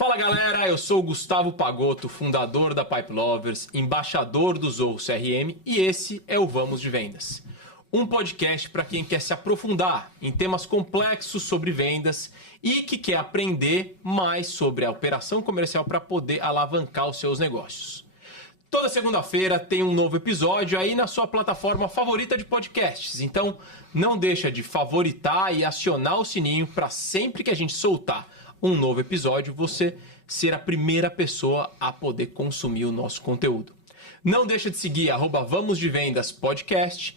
Fala galera, eu sou o Gustavo Pagotto, fundador da Pipe Lovers, embaixador do Zoho CRM e esse é o Vamos de Vendas. Um podcast para quem quer se aprofundar em temas complexos sobre vendas e que quer aprender mais sobre a operação comercial para poder alavancar os seus negócios. Toda segunda-feira tem um novo episódio aí na sua plataforma favorita de podcasts, então não deixa de favoritar e acionar o sininho para sempre que a gente soltar um novo episódio, você ser a primeira pessoa a poder consumir o nosso conteúdo. Não deixa de seguir @Vamos de Vendas Podcast,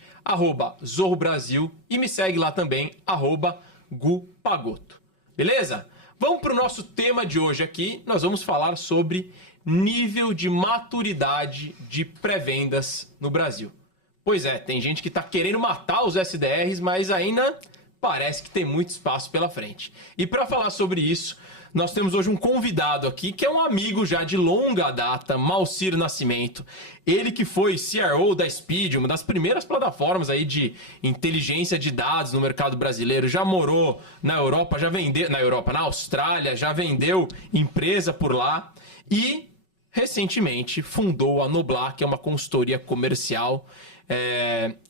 @Zoho Brasil e me segue lá também, @GuPagotto. Beleza? Vamos para o nosso tema de hoje aqui. Nós vamos falar sobre nível de maturidade de pré-vendas no Brasil. Pois é, tem gente que está querendo matar os SDRs, mas ainda parece que tem muito espaço pela frente. E para falar sobre isso, nós temos hoje um convidado aqui, que é um amigo já de longa data, Malcir Nascimento. Ele que foi CRO da Speed, uma das primeiras plataformas aí de inteligência de dados no mercado brasileiro. Já morou na Europa, na Austrália, já vendeu empresa por lá. E, recentemente, fundou a Noblar, que é uma consultoria comercial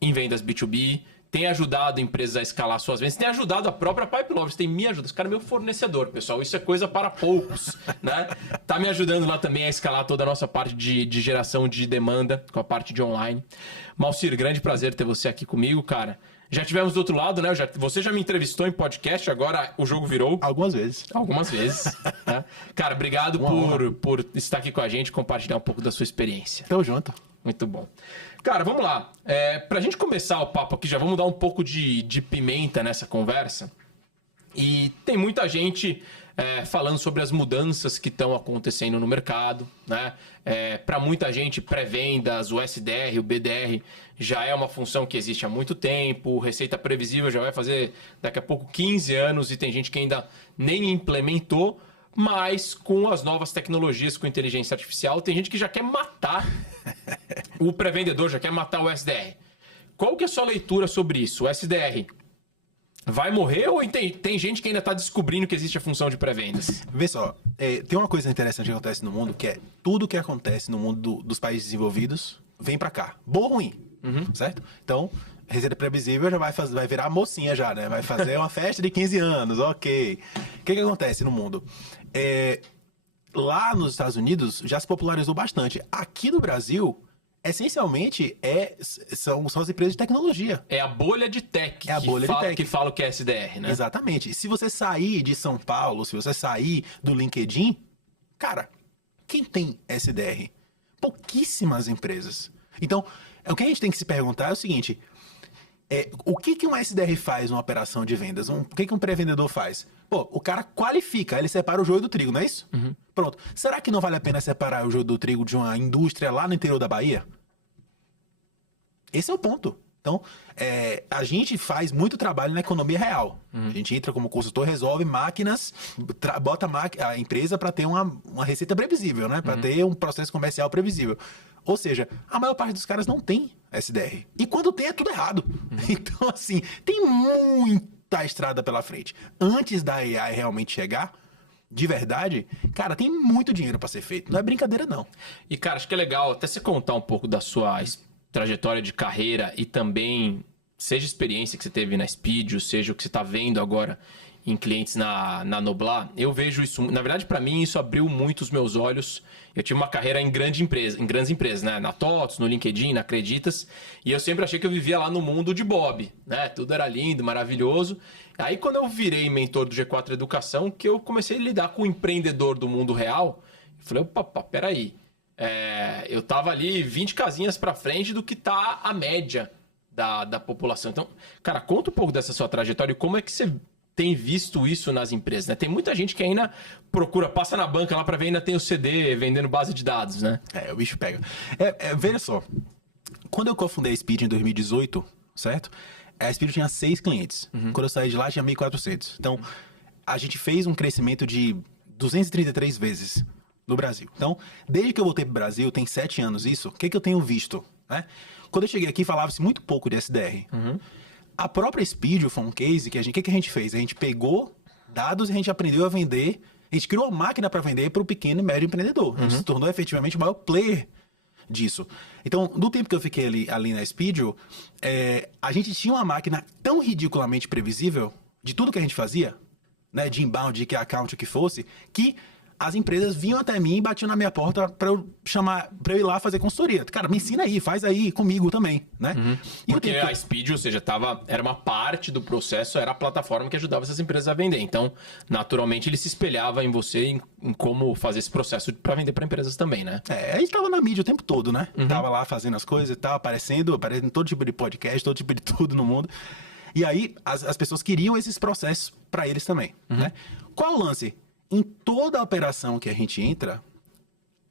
em vendas B2B. Tem ajudado empresas a escalar suas vendas, tem ajudado a própria Pipe Lovers, tem me ajudado. Esse cara é meu fornecedor, pessoal. Isso é coisa para poucos, né? Tá me ajudando lá também a escalar toda a nossa parte de geração de demanda, com a parte de online. Malcir, grande prazer ter você aqui comigo, cara. Já tivemos do outro lado, né? Você já me entrevistou em podcast, agora o jogo virou. Algumas vezes. Né? Cara, obrigado por estar aqui com a gente, compartilhar um pouco da sua experiência. Tamo junto. Muito bom. Cara, vamos lá. Pra gente começar o papo aqui, já vamos dar um pouco de pimenta nessa conversa. E tem muita gente falando sobre as mudanças que estão acontecendo no mercado, né? Para muita gente, pré-vendas, o SDR, o BDR já é uma função que existe há muito tempo. Receita previsível já vai fazer daqui a pouco 15 anos e tem gente que ainda nem implementou. Mas com as novas tecnologias, com inteligência artificial, tem gente que já quer matar o pré-vendedor, já quer matar o SDR. Qual que é a sua leitura sobre isso? O SDR vai morrer ou tem gente que ainda está descobrindo que existe a função de pré-vendas? Vê só, tem uma coisa interessante que acontece no mundo, que é tudo que acontece no mundo dos países desenvolvidos vem pra cá. Bom ou ruim, certo? Então, receita previsível já vai virar mocinha já, né? Vai fazer uma festa de 15 anos, ok. O que acontece no mundo? Lá nos Estados Unidos já se popularizou bastante. Aqui no Brasil, essencialmente, são as empresas de tecnologia. É a bolha de tech que fala o que é SDR, né? Exatamente. Se você sair de São Paulo, se você sair do LinkedIn, cara, quem tem SDR? Pouquíssimas empresas. Então, o que a gente tem que se perguntar é o seguinte: o que um SDR faz numa operação de vendas? O que um pré-vendedor faz? Pô, o cara qualifica, ele separa o joio do trigo, não é isso? Pronto. Será que não vale a pena separar o joio do trigo de uma indústria lá no interior da Bahia? Esse é o ponto. Então, a gente faz muito trabalho na economia real. A gente entra como consultor, resolve máquinas, bota a empresa para ter uma receita previsível, né? Para ter um processo comercial previsível. Ou seja, a maior parte dos caras não tem SDR. E quando tem, é tudo errado. Então, assim, tem muita estrada pela frente. Antes da AI realmente chegar, de verdade, cara, tem muito dinheiro para ser feito. Não é brincadeira, não. E, cara, acho que é legal até você contar um pouco da sua trajetória de carreira e também, seja a experiência que você teve na Speed, ou seja o que você está vendo agora em clientes na Noblar. Eu vejo isso, na verdade, para mim, isso abriu muito os meus olhos. Eu tive uma carreira em grandes empresas, né? Na TOTS, no LinkedIn, na Acreditas, e eu sempre achei que eu vivia lá no mundo de Bob, né? Tudo era lindo, maravilhoso. Aí, quando eu virei mentor do G4 Educação, que eu comecei a lidar com o empreendedor do mundo real, eu falei, opa, peraí. Eu tava ali 20 casinhas para frente do que tá a média da população. Então, cara, conta um pouco dessa sua trajetória e como é que você tem visto isso nas empresas, né? Tem muita gente que ainda passa na banca lá para ver, ainda tem o CD vendendo base de dados, né? O bicho pega. Veja só, quando eu cofundei a Speed em 2018, certo? A Speed tinha 6 clientes. Quando eu saí de lá, tinha 1.400. Então, a gente fez um crescimento de 233 vezes no Brasil. Então, desde que eu voltei pro Brasil, tem 7 anos isso, o que eu tenho visto, né? Quando eu cheguei aqui, falava-se muito pouco de SDR. A própria Speed foi um case que que a gente fez? A gente pegou dados e a gente aprendeu a vender A gente criou uma máquina para vender para o pequeno e médio empreendedor. A gente se tornou efetivamente o maior player disso. Então, no tempo que eu fiquei ali na Speedio, a gente tinha uma máquina tão ridiculamente previsível de tudo que a gente fazia, né, de inbound, de que account, o que fosse, que as empresas vinham até mim e batiam na minha porta para eu ir lá fazer consultoria. Cara, me ensina aí, faz aí comigo também, né? E Porque a Speed, ou seja, era uma parte do processo, era a plataforma que ajudava essas empresas a vender. Então, naturalmente, ele se espelhava em você, em como fazer esse processo para vender para empresas também, né? A gente tava na mídia o tempo todo, né? Tava lá fazendo as coisas e tal, aparecendo em todo tipo de podcast, todo tipo de tudo no mundo. E aí, as pessoas queriam esses processos para eles também, né? Qual o lance? Em toda a operação que a gente entra,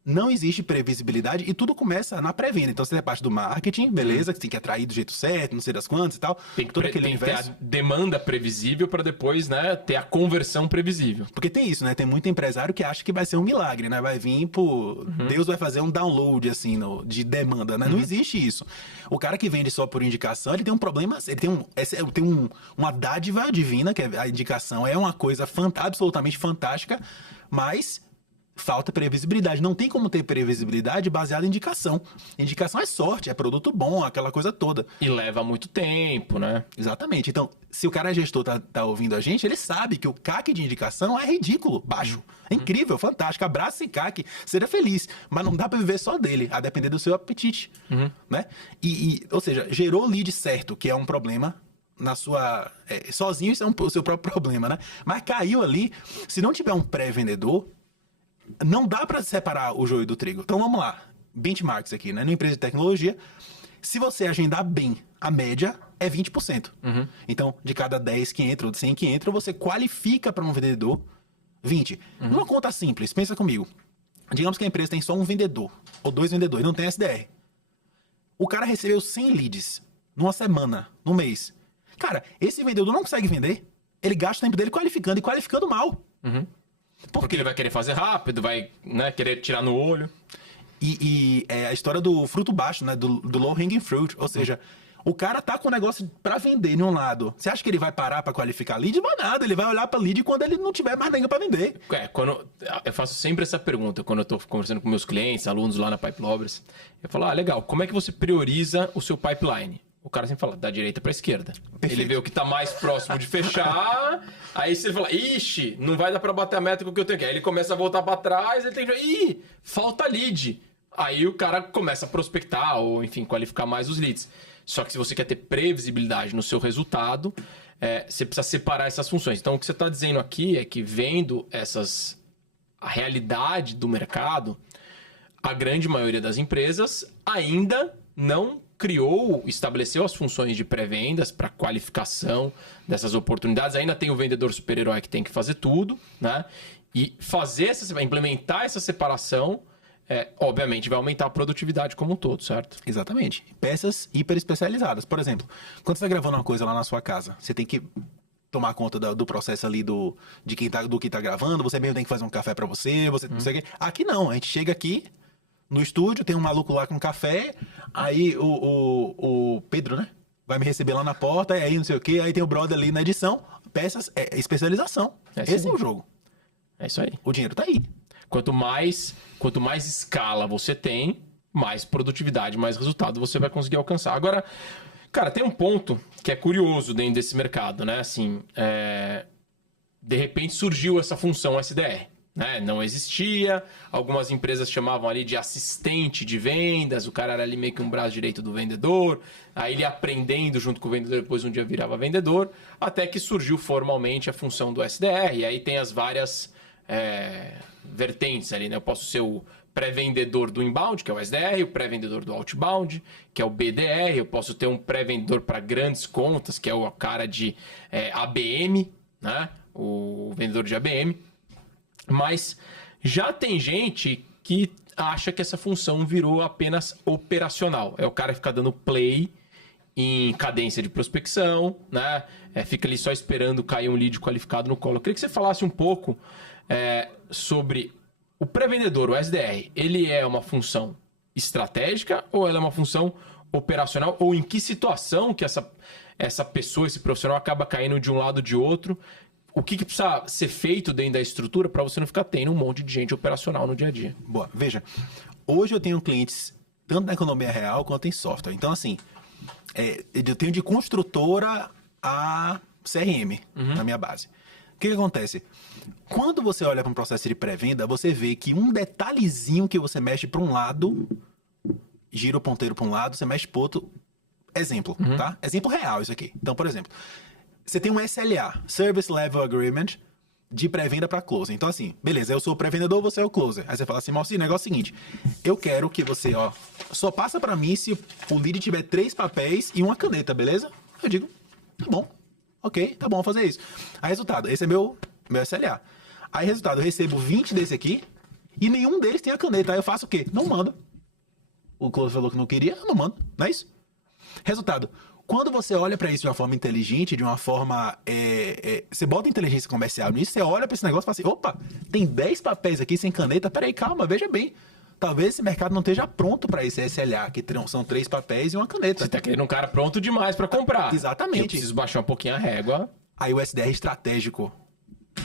não existe previsibilidade e tudo começa na pré-venda. Então, você tem a parte do marketing, beleza, que tem que atrair do jeito certo, não sei das quantas e tal. Tem que ter a demanda previsível para depois, né, ter a conversão previsível. Porque tem isso, né? Tem muito empresário que acha que vai ser um milagre, né? Vai vir por... Deus vai fazer um download, assim, de demanda, né? Não existe isso. O cara que vende só por indicação, ele tem um problema... Ele tem uma dádiva divina, que a indicação é uma coisa absolutamente fantástica, mas... falta previsibilidade. Não tem como ter previsibilidade baseada em indicação. Indicação é sorte, é produto bom, aquela coisa toda. E leva muito tempo, né? Exatamente. Então, se o cara é gestor, tá ouvindo a gente, ele sabe que o CAC de indicação é ridículo, baixo. É incrível, fantástico. Abraça esse CAC, seja feliz. Mas não dá pra viver só dele, a depender do seu apetite. Né? Ou seja, gerou o lead certo, que é um problema na sua... sozinho isso é o seu próprio problema, né? Mas caiu ali, se não tiver um pré-vendedor, não dá para separar o joio do trigo. Então vamos lá. Benchmarks aqui, né? Na empresa de tecnologia, se você agendar bem, a média é 20%. Então, de cada 10 que entram, ou 100 que entram, você qualifica para um vendedor 20. Numa conta simples, pensa comigo. Digamos que a empresa tem só um vendedor, ou 2 vendedores, não tem SDR. O cara recebeu 100 leads numa semana, num mês. Cara, esse vendedor não consegue vender. Ele gasta o tempo dele qualificando e qualificando mal. Porque ele vai querer fazer rápido, vai, né, querer tirar no olho. E é a história do fruto baixo, né? Do low hanging fruit. Ou seja, o cara tá com o negócio pra vender de um lado. Você acha que ele vai parar pra qualificar lead? Não vai nada. Ele vai olhar pra lead quando ele não tiver mais ninguém pra vender. Eu faço sempre essa pergunta quando eu tô conversando com meus clientes, alunos lá na Pipe Lovers. Eu falo, legal, como é que você prioriza o seu pipeline? O cara sempre fala, da direita pra esquerda. Perfeito. Ele vê o que tá mais próximo de fechar, aí você fala, ixi, não vai dar pra bater a meta com o que eu tenho aqui. Aí ele começa a voltar pra trás, ele tem que... Ih, falta lead. Aí o cara começa a prospectar, ou enfim, qualificar mais os leads. Só que se você quer ter previsibilidade no seu resultado, você precisa separar essas funções. Então o que você tá dizendo aqui é que vendo a realidade do mercado, a grande maioria das empresas ainda não estabeleceu as funções de pré-vendas para qualificação dessas oportunidades. Ainda tem o vendedor super-herói que tem que fazer tudo, né? E implementar essa separação, obviamente, vai aumentar a produtividade como um todo, certo? Exatamente. Peças hiper especializadas. Por exemplo, quando você está gravando uma coisa lá na sua casa, você tem que tomar conta do processo ali do que tá gravando, você mesmo tem que fazer um café para você, não sei o quê. Aqui não, a gente chega aqui no estúdio, tem um maluco lá com café, aí o Pedro, né? Vai me receber lá na porta, e aí não sei o quê, aí tem o brother ali na edição. Peças é especialização. Esse é o jogo. É isso aí. O dinheiro tá aí. Quanto mais escala você tem, mais produtividade, mais resultado você vai conseguir alcançar. Agora, cara, tem um ponto que é curioso dentro desse mercado, né? Assim, de repente surgiu essa função SDR. Né? Não existia, algumas empresas chamavam ali de assistente de vendas, o cara era ali meio que um braço direito do vendedor, aí ele aprendendo junto com o vendedor, depois um dia virava vendedor, até que surgiu formalmente a função do SDR, e aí tem as várias vertentes ali, né? Eu posso ser o pré-vendedor do inbound, que é o SDR, o pré-vendedor do outbound, que é o BDR, eu posso ter um pré-vendedor para grandes contas, que é o cara de ABM, né? O vendedor de ABM. Mas já tem gente que acha que essa função virou apenas operacional. É o cara que fica dando play em cadência de prospecção, né? Fica ali só esperando cair um lead qualificado no colo. Eu queria que você falasse um pouco sobre o pré-vendedor, o SDR. Ele é uma função estratégica ou ela é uma função operacional? Ou em que situação que essa pessoa, esse profissional, acaba caindo de um lado ou de outro? o que precisa ser feito dentro da estrutura para você não ficar tendo um monte de gente operacional no dia a dia. Boa, veja, hoje eu tenho clientes tanto na economia real quanto em software. Então, assim, eu tenho de construtora a CRM na minha base. O que acontece? Quando você olha para um processo de pré-venda, você vê que um detalhezinho que você mexe para um lado, gira o ponteiro para um lado, você mexe para o outro. Exemplo, tá? Exemplo real isso aqui. Então, por exemplo, você tem um SLA, Service Level Agreement, de pré-venda para closer. Então, assim, beleza, eu sou o pré-vendedor, você é o closer. Aí você fala assim, Malci, o negócio é o seguinte, eu quero que você, só passa para mim se o lead tiver 3 papéis e uma caneta, beleza? Eu digo, tá bom, ok, tá bom, vou fazer isso. Aí, resultado, esse é meu SLA. Aí, resultado, eu recebo 20 desse aqui e nenhum deles tem a caneta. Aí eu faço o quê? Não mando. O closer falou que não queria, eu não mando, não é isso? Resultado, quando você olha para isso de uma forma inteligente, de uma forma... você bota inteligência comercial nisso, você olha para esse negócio e fala assim, opa, tem 10 papéis aqui sem caneta, peraí, calma, veja bem. Talvez esse mercado não esteja pronto para esse SLA, que são 3 papéis e uma caneta. Você tá querendo um cara pronto demais para comprar. Exatamente. Eu preciso baixar um pouquinho a régua. Aí o SDR estratégico,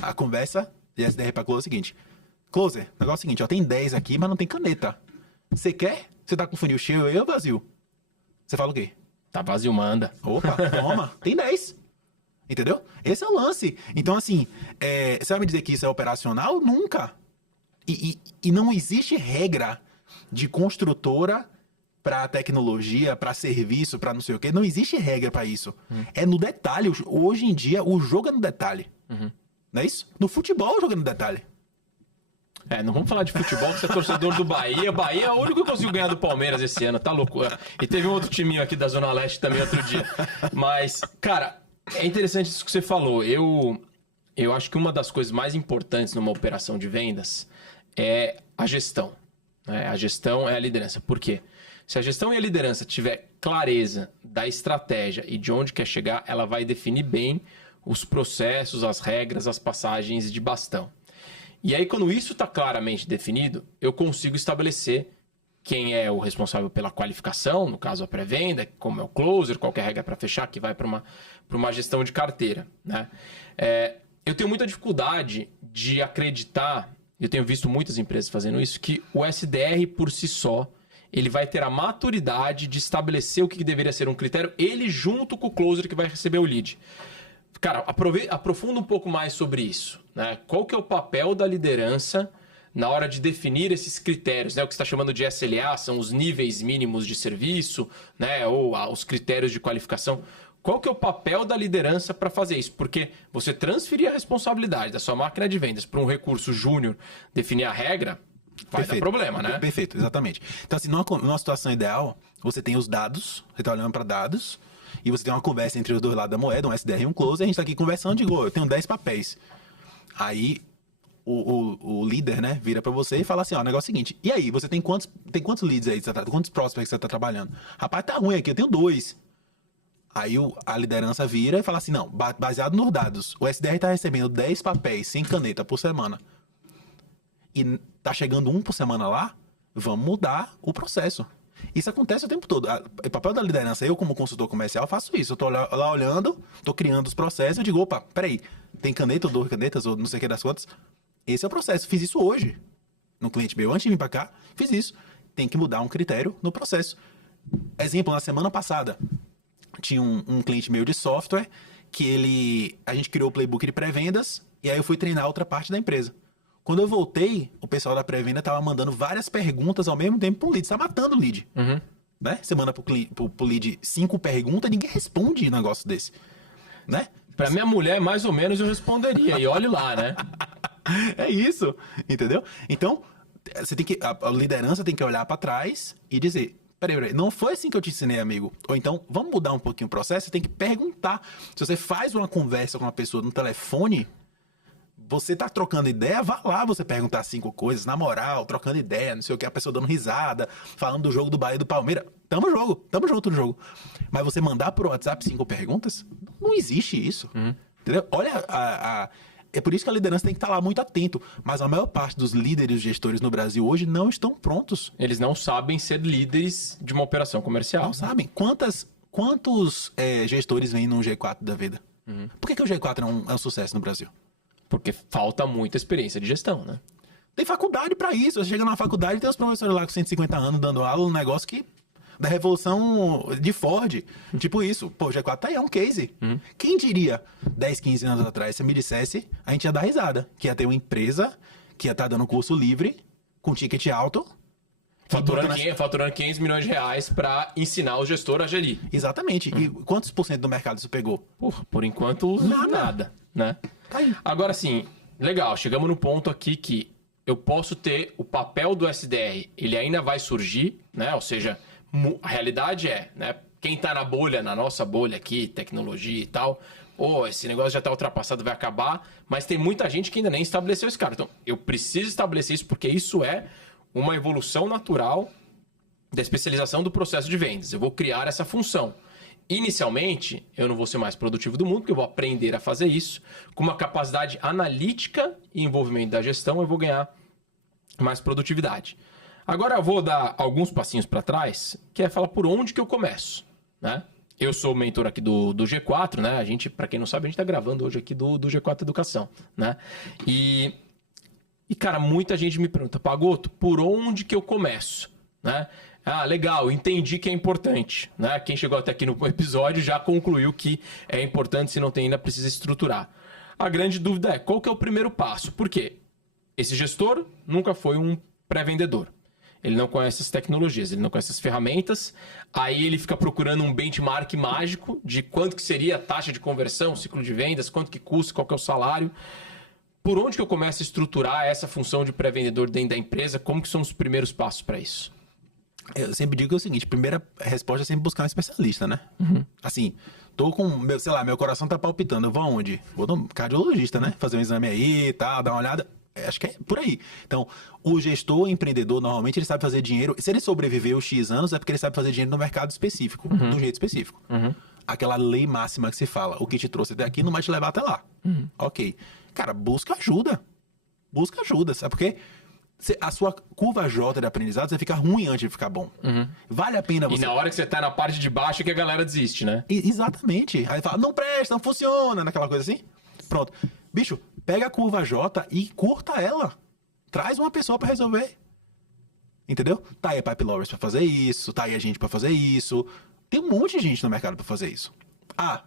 a conversa de SDR para closer é o seguinte, closer, o negócio é o seguinte, tem 10 aqui, mas não tem caneta. Você quer? Você tá com o funil cheio aí ou vazio? Você fala o quê? Tá vazio, manda. Opa, toma, tem 10. Entendeu? Esse é o lance. Então, assim, você vai me dizer que isso é operacional? Nunca. E não existe regra de construtora para tecnologia, para serviço, para não sei o quê. Não existe regra para isso. É no detalhe. Hoje em dia, o jogo é no detalhe. Não é isso? No futebol, o jogo é no detalhe. Não vamos falar de futebol, que você é torcedor do Bahia. Bahia é o único que conseguiu ganhar do Palmeiras esse ano, tá louco. E teve um outro timinho aqui da Zona Leste também outro dia. Mas, cara, é interessante isso que você falou. Eu acho que uma das coisas mais importantes numa operação de vendas é a gestão. A gestão é a liderança. Por quê? Se a gestão e a liderança tiver clareza da estratégia e de onde quer chegar, ela vai definir bem os processos, as regras, as passagens de bastão. E aí, quando isso está claramente definido, eu consigo estabelecer quem é o responsável pela qualificação, no caso a pré-venda, como é o closer, qualquer regra para fechar, que vai para uma gestão de carteira. Né? Eu tenho muita dificuldade de acreditar, eu tenho visto muitas empresas fazendo isso, que o SDR por si só, ele vai ter a maturidade de estabelecer o que deveria ser um critério, ele junto com o closer que vai receber o lead. Cara, aprofunda um pouco mais sobre isso. Né? Qual que é o papel da liderança na hora de definir esses critérios? Né? O que você está chamando de SLA são os níveis mínimos de serviço, né? Ou os critérios de qualificação. Qual que é o papel da liderança para fazer isso? Porque você transferir a responsabilidade da sua máquina de vendas para um recurso júnior definir a regra, vai dar problema, né? Perfeito, exatamente. Então, assim, numa situação ideal, você tem os dados, você está olhando para dados, e você tem uma conversa entre os dois lados da moeda, um SDR e um closer, a gente está aqui conversando, digo, eu tenho 10 papéis. Aí o líder, né, vira para você e fala assim, o negócio é o seguinte, e aí, você tem quantos leads aí, quantos prospects você está trabalhando? Rapaz, tá ruim aqui, eu tenho 2. Aí a liderança vira e fala assim, não, baseado nos dados, o SDR está recebendo 10 papéis sem caneta por semana e tá chegando 1 por semana lá, vamos mudar o processo. Isso acontece o tempo todo. O papel da liderança, eu como consultor comercial faço isso. Eu tô lá olhando, tô criando os processos, eu digo, opa, peraí, tem caneta ou 2 canetas ou não sei o que das quantas? Esse é o processo. Fiz isso hoje. No cliente meu, antes de vir para cá, fiz isso. Tem que mudar um critério no processo. Exemplo, na semana passada, tinha um cliente meu de software que a gente criou o playbook de pré-vendas e aí eu fui treinar outra parte da empresa. Quando eu voltei, o pessoal da pré-venda tava mandando várias perguntas ao mesmo tempo pro lead. Você tá matando o lead. Né? Você manda pro lead 5 perguntas, ninguém responde um negócio desse. Né? Pra minha mulher, mais ou menos, eu responderia. E olhe lá, né? É isso. Entendeu? Então, a liderança tem que olhar para trás e dizer, peraí, não foi assim que eu te ensinei, amigo. Ou então, vamos mudar um pouquinho o processo, você tem que perguntar. Se você faz uma conversa com uma pessoa no telefone, você tá trocando ideia, vá lá você perguntar 5 coisas, na moral, trocando ideia, não sei o que, a pessoa dando risada, falando do jogo do Bahia e do Palmeiras. Tamo junto no jogo. Mas você mandar por WhatsApp 5 perguntas, não existe isso. Entendeu? Olha, é por isso que a liderança tem que estar lá muito atento. Mas a maior parte dos líderes gestores no Brasil hoje não estão prontos. Eles não sabem ser líderes de uma operação comercial. Não sabem. Quantos gestores vêm num G4 da vida? Por que o G4 é um sucesso no Brasil? Porque falta muita experiência de gestão, né? Tem faculdade pra isso. Você chega na faculdade e tem os professores lá com 150 anos dando aula, um negócio que... Da revolução de Ford. Tipo isso. Pô, o G4 tá aí, é um case. Quem diria 10, 15 anos atrás, se me dissesse, a gente ia dar risada. Que ia ter uma empresa que ia estar dando curso livre, com ticket alto. Faturando 500 milhões de reais pra ensinar o gestor a gerir. Exatamente. E quantos por cento do mercado isso pegou? Por enquanto, nada, né? Tá aí. Agora, sim, legal. Chegamos no ponto aqui que eu posso ter o papel do SDR. Ele ainda vai surgir, né? Ou seja... A realidade é, né? Quem tá na bolha, na nossa bolha aqui, tecnologia e tal, esse negócio já tá ultrapassado, vai acabar, mas tem muita gente que ainda nem estabeleceu esse cara. Então, eu preciso estabelecer isso porque isso é uma evolução natural da especialização do processo de vendas. Eu vou criar essa função. Inicialmente, eu não vou ser mais produtivo do mundo, porque eu vou aprender a fazer isso. Com uma capacidade analítica e envolvimento da gestão, eu vou ganhar mais produtividade. Agora eu vou dar alguns passinhos para trás, que é falar por onde que eu começo, né? Eu sou mentor aqui do G4, né? A gente, para quem não sabe, a gente tá gravando hoje aqui do G4 Educação, né? E cara, muita gente me pergunta, Pagotto, por onde que eu começo, né? Ah, legal, entendi que é importante, né? Quem chegou até aqui no episódio já concluiu que é importante, se não tem ainda, precisa estruturar. A grande dúvida é, qual que é o primeiro passo? Por quê? Esse gestor nunca foi um pré-vendedor. Ele não conhece as tecnologias, ele não conhece as ferramentas, aí ele fica procurando um benchmark mágico de quanto que seria a taxa de conversão, ciclo de vendas, quanto que custa, qual que é o salário. Por onde que eu começo a estruturar essa função de pré-vendedor dentro da empresa? Como que são os primeiros passos para isso? Eu sempre digo o seguinte, primeira resposta é sempre buscar um especialista, né? Assim, tô com, meu coração tá palpitando, eu vou aonde? Vou no cardiologista, né? Fazer um exame aí e tal, dar uma olhada. Acho que é por aí. Então, o gestor empreendedor, normalmente, ele sabe fazer dinheiro. Se ele sobreviveu X anos, é porque ele sabe fazer dinheiro no mercado específico, de um jeito específico. Aquela lei máxima que se fala, o que te trouxe até aqui não vai te levar até lá. Ok. Cara, busca ajuda. Busca ajuda, sabe por quê? A sua curva J de aprendizado, você fica ruim antes de ficar bom. Vale a pena você... E na hora que você tá na parte de baixo é que a galera desiste, né? Exatamente. Aí fala, não presta, não funciona, naquela coisa assim. Pronto. Bicho, pega a curva J e curta ela. Traz uma pessoa pra resolver. Entendeu? Tá aí a Pipe Lovers pra fazer isso, tá aí a gente pra fazer isso. Tem um monte de gente no mercado pra fazer isso. Ah,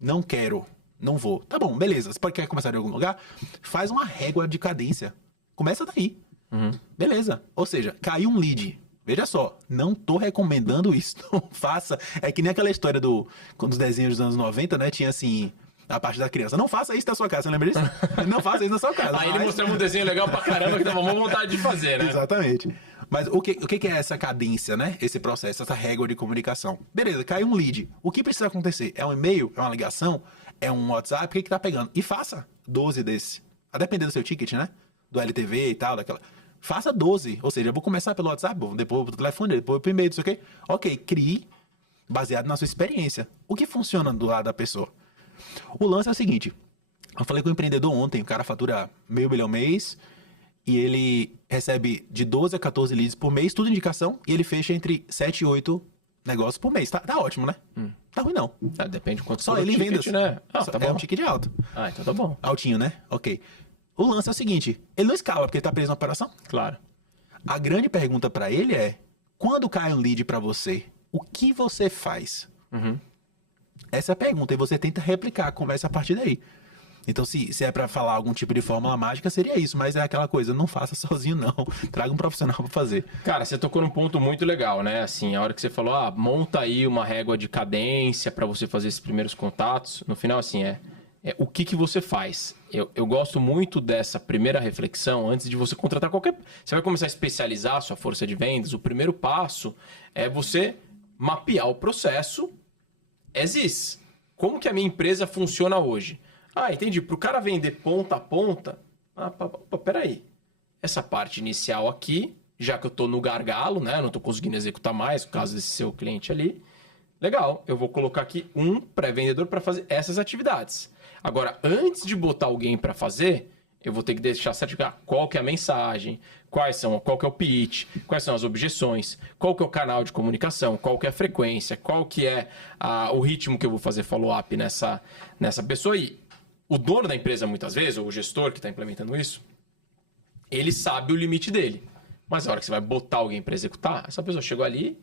não quero, não vou. Tá bom, beleza. Você quer começar de algum lugar? Faz uma régua de cadência. Começa daí. Beleza. Ou seja, caiu um lead. Veja só, não tô recomendando isso. Não faça. É que nem aquela história dos desenhos dos anos 90, né? Tinha assim... A parte da criança. Não faça isso na sua casa, você lembra disso? Não faça isso na sua casa. Aí ele mostrava um desenho legal pra caramba que dava uma vontade de fazer, né? Exatamente. Mas o que é essa cadência, né? Esse processo, essa régua de comunicação. Beleza, caiu um lead. O que precisa acontecer? É um e-mail? É uma ligação? É um WhatsApp? O que tá pegando? E faça 12 desse. A depender do seu ticket, né? Do LTV e tal, daquela... Faça 12. Ou seja, eu vou começar pelo WhatsApp, depois pro telefone, depois pro e-mail, não sei o quê. Ok, crie baseado na sua experiência. O que funciona do lado da pessoa? O lance é o seguinte, eu falei com um empreendedor ontem, o cara fatura R$500 mil mês e ele recebe de 12 a 14 leads por mês, tudo indicação, e ele fecha entre 7 e 8 negócios por mês. Tá ótimo, né? Tá ruim não. Depende de quanto Só ele vende, né? Tá bom. É um ticket alto. Ah, então tá bom. Altinho, né? Ok. O lance é o seguinte, ele não escala porque ele tá preso na operação. Claro. A grande pergunta pra ele é, quando cai um lead pra você, o que você faz? Essa é a pergunta, e você tenta replicar, começa a partir daí. Então, se é pra falar algum tipo de fórmula mágica, seria isso, mas é aquela coisa, não faça sozinho não, traga um profissional pra fazer. Cara, você tocou num ponto muito legal, né? Assim, a hora que você falou, monta aí uma régua de cadência pra você fazer esses primeiros contatos, no final, assim, o que você faz? Eu gosto muito dessa primeira reflexão, antes de você contratar qualquer... Você vai começar a especializar a sua força de vendas, o primeiro passo é você mapear o processo as is. Como que a minha empresa funciona hoje? Ah, entendi. Para o cara vender ponta a ponta, peraí. Essa parte inicial aqui, já que eu estou no gargalo, né? Eu não estou conseguindo executar mais, no caso desse seu cliente ali. Legal, eu vou colocar aqui um pré-vendedor para fazer essas atividades. Agora, antes de botar alguém para fazer, eu vou ter que deixar certificar qual que é a mensagem, qual que é o pitch, quais são as objeções, qual que é o canal de comunicação, qual que é a frequência, qual que é o ritmo que eu vou fazer follow-up nessa pessoa. E o dono da empresa, muitas vezes, ou o gestor que está implementando isso, ele sabe o limite dele. Mas a hora que você vai botar alguém para executar, essa pessoa chegou ali,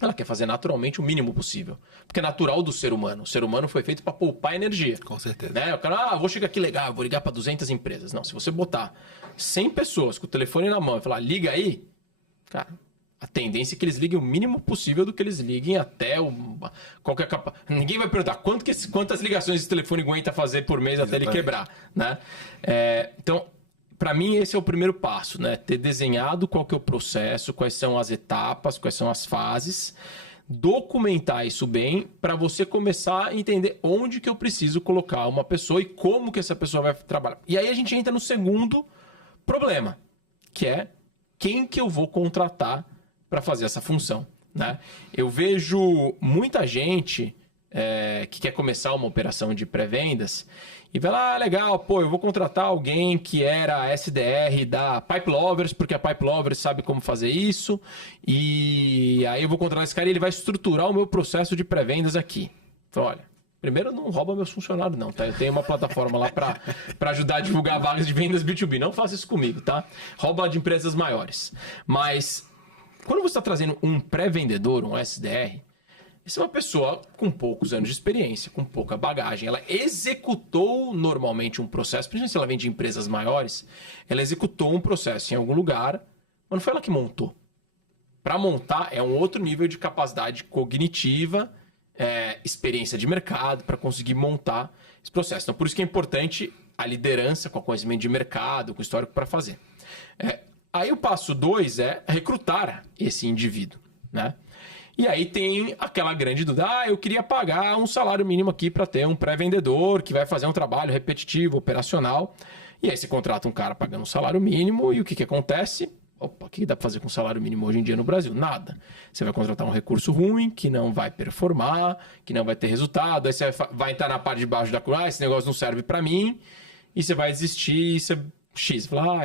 ela quer fazer naturalmente o mínimo possível. Porque é natural do ser humano. O ser humano foi feito para poupar energia. Com certeza. Né? O cara, vou chegar aqui legal, vou ligar para 200 empresas. Não, se você botar 100 pessoas com o telefone na mão e falar, liga aí, cara, a tendência é que eles liguem o mínimo possível do que eles liguem até qualquer capa. Ninguém vai perguntar quantas ligações esse telefone aguenta fazer por mês até ele quebrar. Né? Então, para mim, esse é o primeiro passo, né? Ter desenhado qual que é o processo, quais são as etapas, quais são as fases, documentar isso bem para você começar a entender onde que eu preciso colocar uma pessoa e como que essa pessoa vai trabalhar. E aí a gente entra no segundo problema, que é quem que eu vou contratar para fazer essa função, né? Eu vejo muita gente que quer começar uma operação de pré-vendas e vai lá, legal, pô, eu vou contratar alguém que era SDR da Pipe Lovers, porque a Pipe Lovers sabe como fazer isso, e aí eu vou contratar esse cara e ele vai estruturar o meu processo de pré-vendas aqui. Então, olha, primeiro não rouba meus funcionários não, tá? Eu tenho uma plataforma lá para ajudar a divulgar vagas de vendas B2B, não faça isso comigo, tá? Rouba de empresas maiores. Mas, quando você está trazendo um pré-vendedor, um SDR, essa é uma pessoa com poucos anos de experiência, com pouca bagagem. Ela executou normalmente um processo, principalmente se ela vem de empresas maiores, ela executou um processo em algum lugar, mas não foi ela que montou. Para montar é um outro nível de capacidade cognitiva, experiência de mercado, para conseguir montar esse processo. Então, por isso que é importante a liderança com conhecimento de mercado, com histórico para fazer. Aí o passo 2 é recrutar esse indivíduo, né? E aí tem aquela grande dúvida, eu queria pagar um salário mínimo aqui para ter um pré-vendedor que vai fazer um trabalho repetitivo, operacional. E aí você contrata um cara pagando um salário mínimo e o que acontece? Opa, o que dá para fazer com salário mínimo hoje em dia no Brasil? Nada. Você vai contratar um recurso ruim, que não vai performar, que não vai ter resultado, aí você vai entrar na parte de baixo da curva, esse negócio não serve para mim, e você vai desistir, e você fala,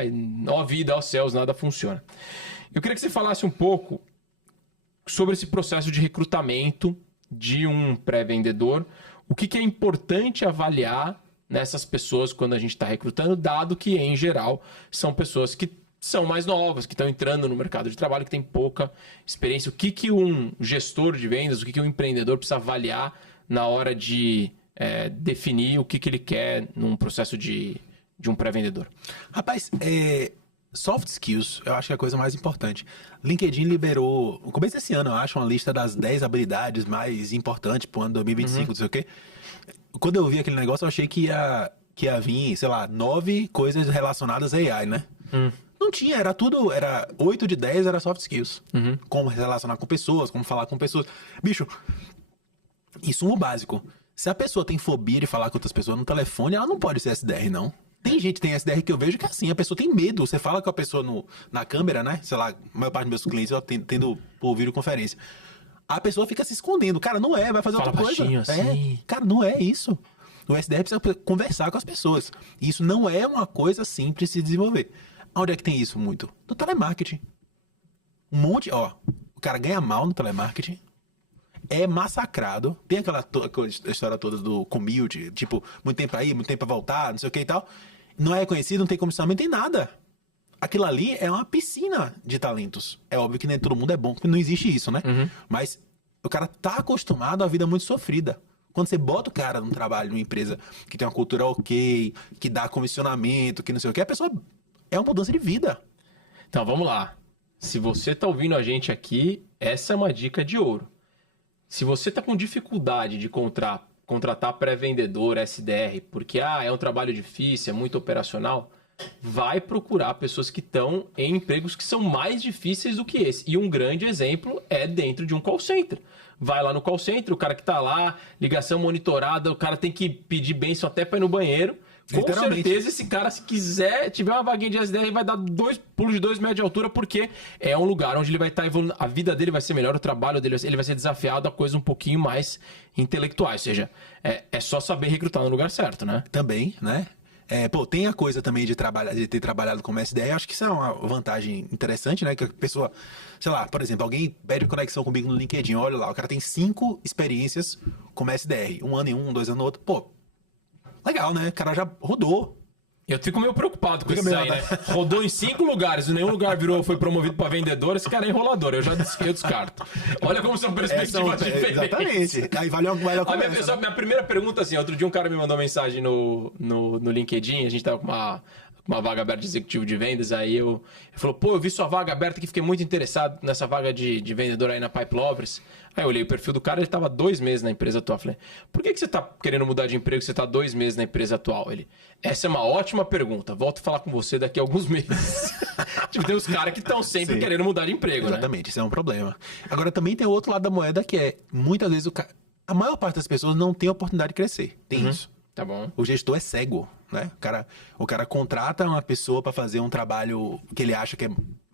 ó vida, ó céus, nada funciona. Eu queria que você falasse um pouco sobre esse processo de recrutamento de um pré-vendedor, o que é importante avaliar nessas pessoas quando a gente está recrutando, dado que, em geral, são pessoas que são mais novas, que estão entrando no mercado de trabalho, que têm pouca experiência. O que um gestor de vendas, o que um empreendedor precisa avaliar na hora de definir o que ele quer num processo de um pré-vendedor? Rapaz, soft skills, eu acho que é a coisa mais importante. LinkedIn liberou, no começo desse ano, eu acho, uma lista das 10 habilidades mais importantes pro ano 2025, não sei o quê. Quando eu vi aquele negócio, eu achei que ia vir, sei lá, 9 coisas relacionadas a AI, né? Não tinha, era 8 de 10 era soft skills. Como relacionar com pessoas, como falar com pessoas. Bicho, isso é o básico. Se a pessoa tem fobia de falar com outras pessoas no telefone, ela não pode ser SDR, não. Tem gente que tem SDR que eu vejo que é assim, a pessoa tem medo. Você fala com a pessoa na câmera, né? Sei lá, a maior parte dos meus clientes eu tendo por videoconferência. A pessoa fica se escondendo. Cara, não vai fazer outra coisa. Assim. Cara, não é isso. O SDR precisa conversar com as pessoas. E isso não é uma coisa simples de se desenvolver. Onde é que tem isso muito? No telemarketing. Um monte, o cara ganha mal no telemarketing. É massacrado. Tem aquela história toda do commute, tipo, muito tempo pra ir, muito tempo pra voltar, não sei o que e tal. Não é reconhecido, não tem comissionamento, não tem nada. Aquilo ali é uma piscina de talentos. É óbvio que nem todo mundo é bom, porque não existe isso, né? Mas o cara tá acostumado à vida muito sofrida. Quando você bota o cara num trabalho, numa empresa que tem uma cultura ok, que dá comissionamento, que não sei o que, a pessoa é uma mudança de vida. Então, vamos lá. Se você tá ouvindo a gente aqui, essa é uma dica de ouro. Se você está com dificuldade de contratar pré-vendedor, SDR, porque é um trabalho difícil, é muito operacional, vai procurar pessoas que estão em empregos que são mais difíceis do que esse. E um grande exemplo é dentro de um call center. Vai lá no call center, o cara que está lá, ligação monitorada, o cara tem que pedir bênção até para ir no banheiro. Com certeza, esse cara, se quiser, tiver uma vaguinha de SDR, vai dar 2 pulos de 2 metros de altura, porque é um lugar onde ele vai estar evoluindo, a vida dele vai ser melhor, o trabalho dele, ele vai ser desafiado a coisas um pouquinho mais intelectuais. Ou seja, é só saber recrutar no lugar certo, né? Também, né? Tem a coisa também de ter trabalhado como SDR, eu acho que isso é uma vantagem interessante, né? Que a pessoa, sei lá, por exemplo, alguém pede conexão comigo no LinkedIn, olha lá, o cara tem 5 experiências como SDR, 1 ano em um, 2 anos no outro, legal, né? O cara já rodou. Eu fico meio preocupado com Fica isso meio, aí, né? né? Rodou em 5 lugares, nenhum lugar foi promovido para vendedor, esse cara é enrolador, eu descarto. Olha como são perspectivas diferentes. Exatamente. Aí vale a conversa. Minha primeira pergunta, assim, outro dia um cara me mandou mensagem no LinkedIn, a gente tava com uma vaga aberta de executivo de vendas, aí ele falou, eu vi sua vaga aberta aqui, fiquei muito interessado nessa vaga de vendedor aí na Pipe Lovers. Aí eu olhei o perfil do cara, ele tava 2 meses na empresa atual. Eu falei, por que você tá querendo mudar de emprego se você tá 2 meses na empresa atual? Essa é uma ótima pergunta, volto a falar com você daqui a alguns meses. Tipo, tem os caras que estão sempre querendo mudar de emprego, Exatamente, né? isso é um problema. Agora também tem o outro lado da moeda que é, muitas vezes, a maior parte das pessoas não tem a oportunidade de crescer. Tem isso. Tá bom. O gestor é cego, né? O cara contrata uma pessoa para fazer um trabalho que ele acha que é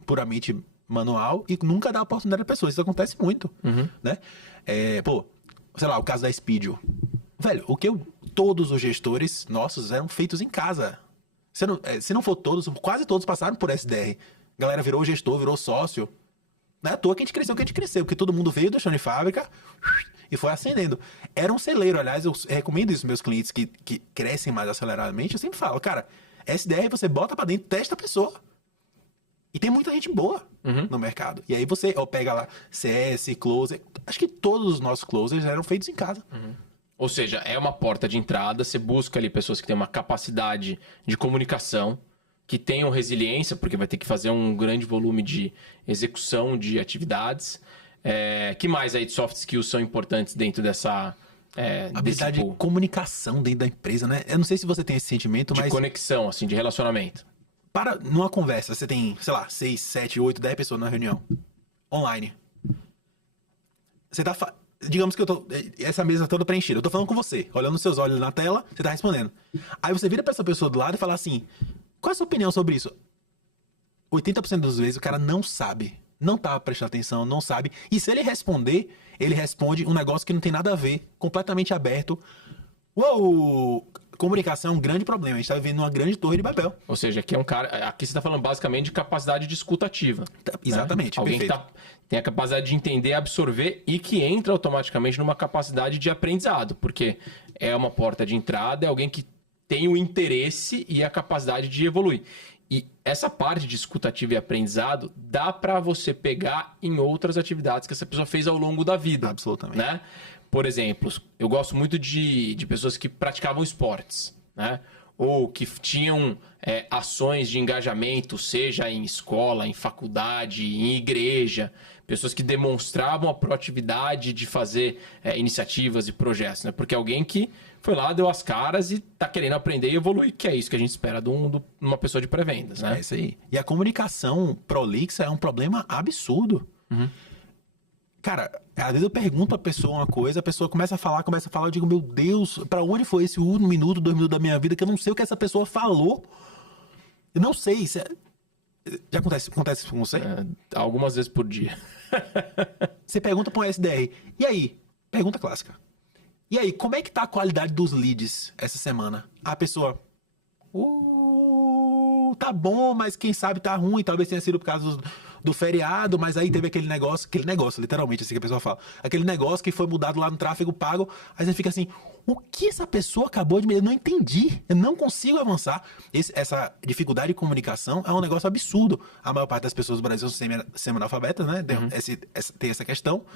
puramente manual e nunca dá a oportunidade à pessoa. Isso acontece muito, né? Sei lá, o caso da Speedio. Velho, todos os gestores nossos eram feitos em casa. Se não for todos, quase todos passaram por SDR. A galera virou gestor, virou sócio. Não é à toa que a gente cresceu, porque todo mundo veio do chão de fábrica e foi ascendendo. Era um celeiro, aliás, eu recomendo isso aos meus clientes que crescem mais aceleradamente. Eu sempre falo, cara, SDR você bota pra dentro, testa a pessoa. E tem muita gente boa no mercado. E aí você pega lá CS, Closer. Acho que todos os nossos Closers eram feitos em casa. Ou seja, é uma porta de entrada, você busca ali pessoas que têm uma capacidade de comunicação, que tenham resiliência, porque vai ter que fazer um grande volume de execução de atividades. Que mais aí de soft skills são importantes dentro dessa... habilidade de comunicação dentro da empresa, né? Eu não sei se você tem esse sentimento, mas... De conexão, assim, de relacionamento. Numa conversa, você tem, sei lá, 6, 7, 8, 10 pessoas na reunião. Online. Você tá... Digamos que essa mesa toda preenchida. Eu tô falando com você, olhando nos seus olhos na tela, você tá respondendo. Aí você vira pra essa pessoa do lado e fala assim, qual é a sua opinião sobre isso? 80% das vezes o cara não sabe. Não tá prestando atenção, não sabe. E se ele responder, ele responde um negócio que não tem nada a ver, completamente aberto. Uou! Comunicação é um grande problema. A gente tá vivendo uma grande torre de Babel. Ou seja, aqui é um cara... Aqui você tá falando basicamente de capacidade de escuta ativa. Exatamente, né? Alguém perfeito. que tem a capacidade de entender, absorver e que entra automaticamente numa capacidade de aprendizado. Porque é uma porta de entrada, é alguém que tem o interesse e a capacidade de evoluir. E essa parte de escutativa e aprendizado dá para você pegar em outras atividades que essa pessoa fez ao longo da vida. Absolutamente. Né? Por exemplo, eu gosto muito de pessoas que praticavam esportes, né? Ou que tinham ações de engajamento, seja em escola, em faculdade, em igreja. Pessoas que demonstravam a proatividade de fazer iniciativas e projetos, né? Porque alguém que foi lá, deu as caras e tá querendo aprender e evoluir, que é isso que a gente espera de uma pessoa de pré-vendas, né? É isso aí. E a comunicação prolixa é um problema absurdo. Cara, às vezes eu pergunto a pessoa uma coisa, a pessoa começa a falar, eu digo, meu Deus, pra onde foi esse 1 minuto, 2 minutos da minha vida que eu não sei o que essa pessoa falou? Eu não sei. Já acontece com você? Algumas vezes por dia. Você pergunta pra um SDR, e aí? Pergunta clássica. E aí, como é que tá a qualidade dos leads essa semana? A pessoa... tá bom, mas quem sabe tá ruim, talvez tenha sido por causa do feriado, mas aí teve aquele negócio, literalmente, assim que a pessoa fala, aquele negócio que foi mudado lá no tráfego pago, aí você fica assim, o que essa pessoa acabou de me... Eu não entendi, eu não consigo avançar. Essa dificuldade de comunicação é um negócio absurdo. A maior parte das pessoas do Brasil são semi-analfabetas, né? Tem essa questão.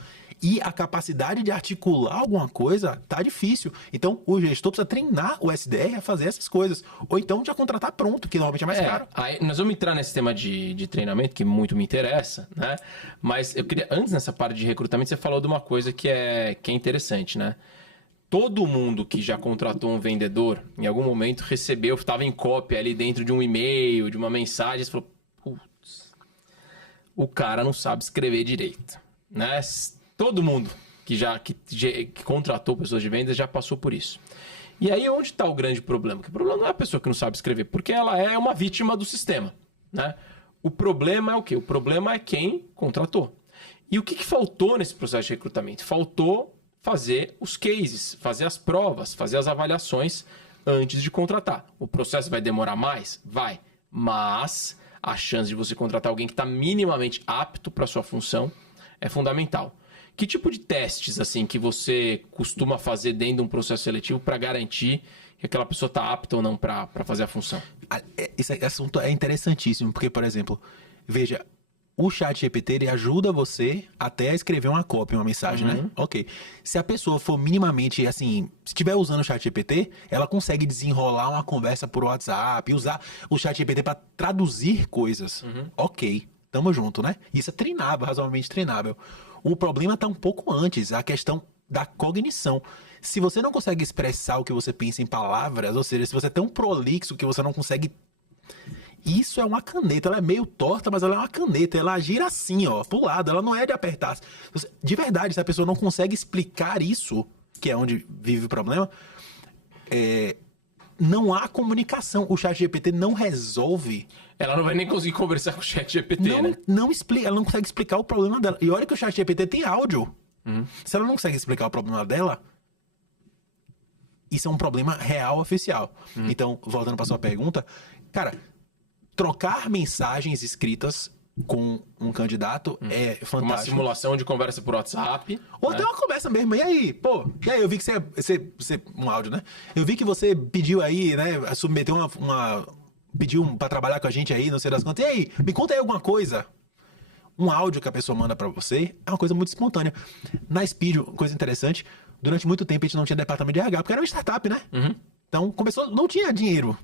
E a capacidade de articular alguma coisa tá difícil. Então, o gestor precisa treinar o SDR a fazer essas coisas. Ou então já contratar pronto, que normalmente é mais caro. Aí nós vamos entrar nesse tema de treinamento, que muito me interessa, né? Mas eu queria, antes nessa parte de recrutamento, você falou de uma coisa que é interessante, né? Todo mundo que já contratou um vendedor, em algum momento recebeu, estava em cópia ali dentro de um e-mail, de uma mensagem, e falou, putz, o cara não sabe escrever direito, né? Todo mundo que contratou pessoas de vendas já passou por isso. E aí onde está o grande problema? Porque o problema não é a pessoa que não sabe escrever, porque ela é uma vítima do sistema, né? O problema é o quê? O problema é quem contratou. E o que faltou nesse processo de recrutamento? Faltou fazer os cases, fazer as provas, fazer as avaliações antes de contratar. O processo vai demorar mais? Vai. Mas a chance de você contratar alguém que está minimamente apto para sua função é fundamental. Que tipo de testes assim que você costuma fazer dentro de um processo seletivo para garantir que aquela pessoa está apta ou não para fazer a função? Esse assunto é interessantíssimo, porque, por exemplo, veja, o ChatGPT ele ajuda você até a escrever uma cópia, uma mensagem, né? Ok. Se a pessoa for minimamente, assim, se estiver usando o ChatGPT, ela consegue desenrolar uma conversa por WhatsApp, usar o ChatGPT para traduzir coisas. Ok, tamo junto, né? Isso é treinável, razoavelmente treinável. O problema tá um pouco antes, a questão da cognição. Se você não consegue expressar o que você pensa em palavras, ou seja, se você é tão prolixo que você não consegue... Isso é uma caneta, ela é meio torta, mas ela é uma caneta, ela gira assim, ó, pro lado, ela não é de apertar. De verdade, se a pessoa não consegue explicar isso, que é onde vive o problema, não há comunicação. O ChatGPT não resolve. Ela não vai nem conseguir conversar com o ChatGPT, né? Não explica, ela não consegue explicar o problema dela. E olha que o ChatGPT tem áudio. Se ela não consegue explicar o problema dela, isso é um problema real oficial. Então, voltando para sua pergunta, cara, trocar mensagens escritas com um candidato é fantástico. Uma simulação de conversa por WhatsApp. Ou até uma conversa mesmo. E aí, pô, eu vi que você um áudio, né? Eu vi que você pediu aí, né? Submeteu pediu pra trabalhar com a gente aí, não sei das quantas. E aí, me conta aí alguma coisa. Um áudio que a pessoa manda pra você é uma coisa muito espontânea. Na Speed, coisa interessante, durante muito tempo a gente não tinha departamento de RH, porque era uma startup, né? Então, não tinha dinheiro.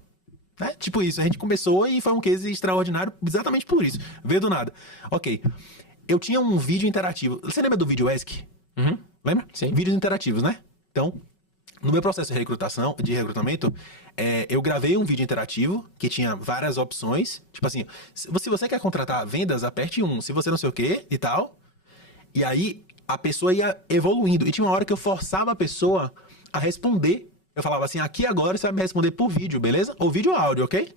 Né? Tipo isso, a gente começou e foi um case extraordinário exatamente por isso. Veio do nada. Ok. Eu tinha um vídeo interativo. Você lembra do Video Ask? Lembra? Sim. Vídeos interativos, né? Então, no meu processo de recrutamento, eu gravei um vídeo interativo que tinha várias opções. Tipo assim, se você quer contratar vendas, aperte 1. Se você não sei o que e tal. E aí, a pessoa ia evoluindo. E tinha uma hora que eu forçava a pessoa a responder. Eu falava assim, aqui agora você vai me responder por vídeo, beleza? Ou vídeo ou áudio, ok?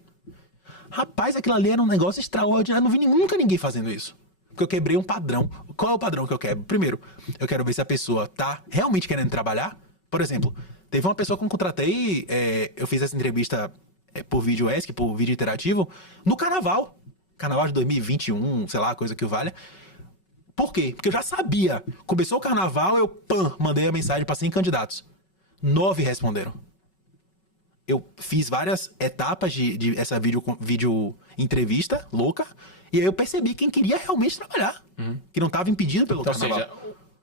Rapaz, aquilo ali era um negócio extraordinário. Não vi nunca ninguém fazendo isso. Porque eu quebrei um padrão. Qual é o padrão que eu quebro? Primeiro, eu quero ver se a pessoa tá realmente querendo trabalhar. Por exemplo, teve uma pessoa que eu contratei, eu fiz essa entrevista por vídeo ESC, por vídeo interativo, no carnaval. Carnaval de 2021, sei lá, coisa que o valha. Por quê? Porque eu já sabia. Começou o carnaval, eu mandei a mensagem para 100 candidatos. 9 responderam. Eu fiz várias etapas de essa vídeo entrevista louca, e aí eu percebi quem queria realmente trabalhar, que não estava impedido pelo carnaval. Ou seja,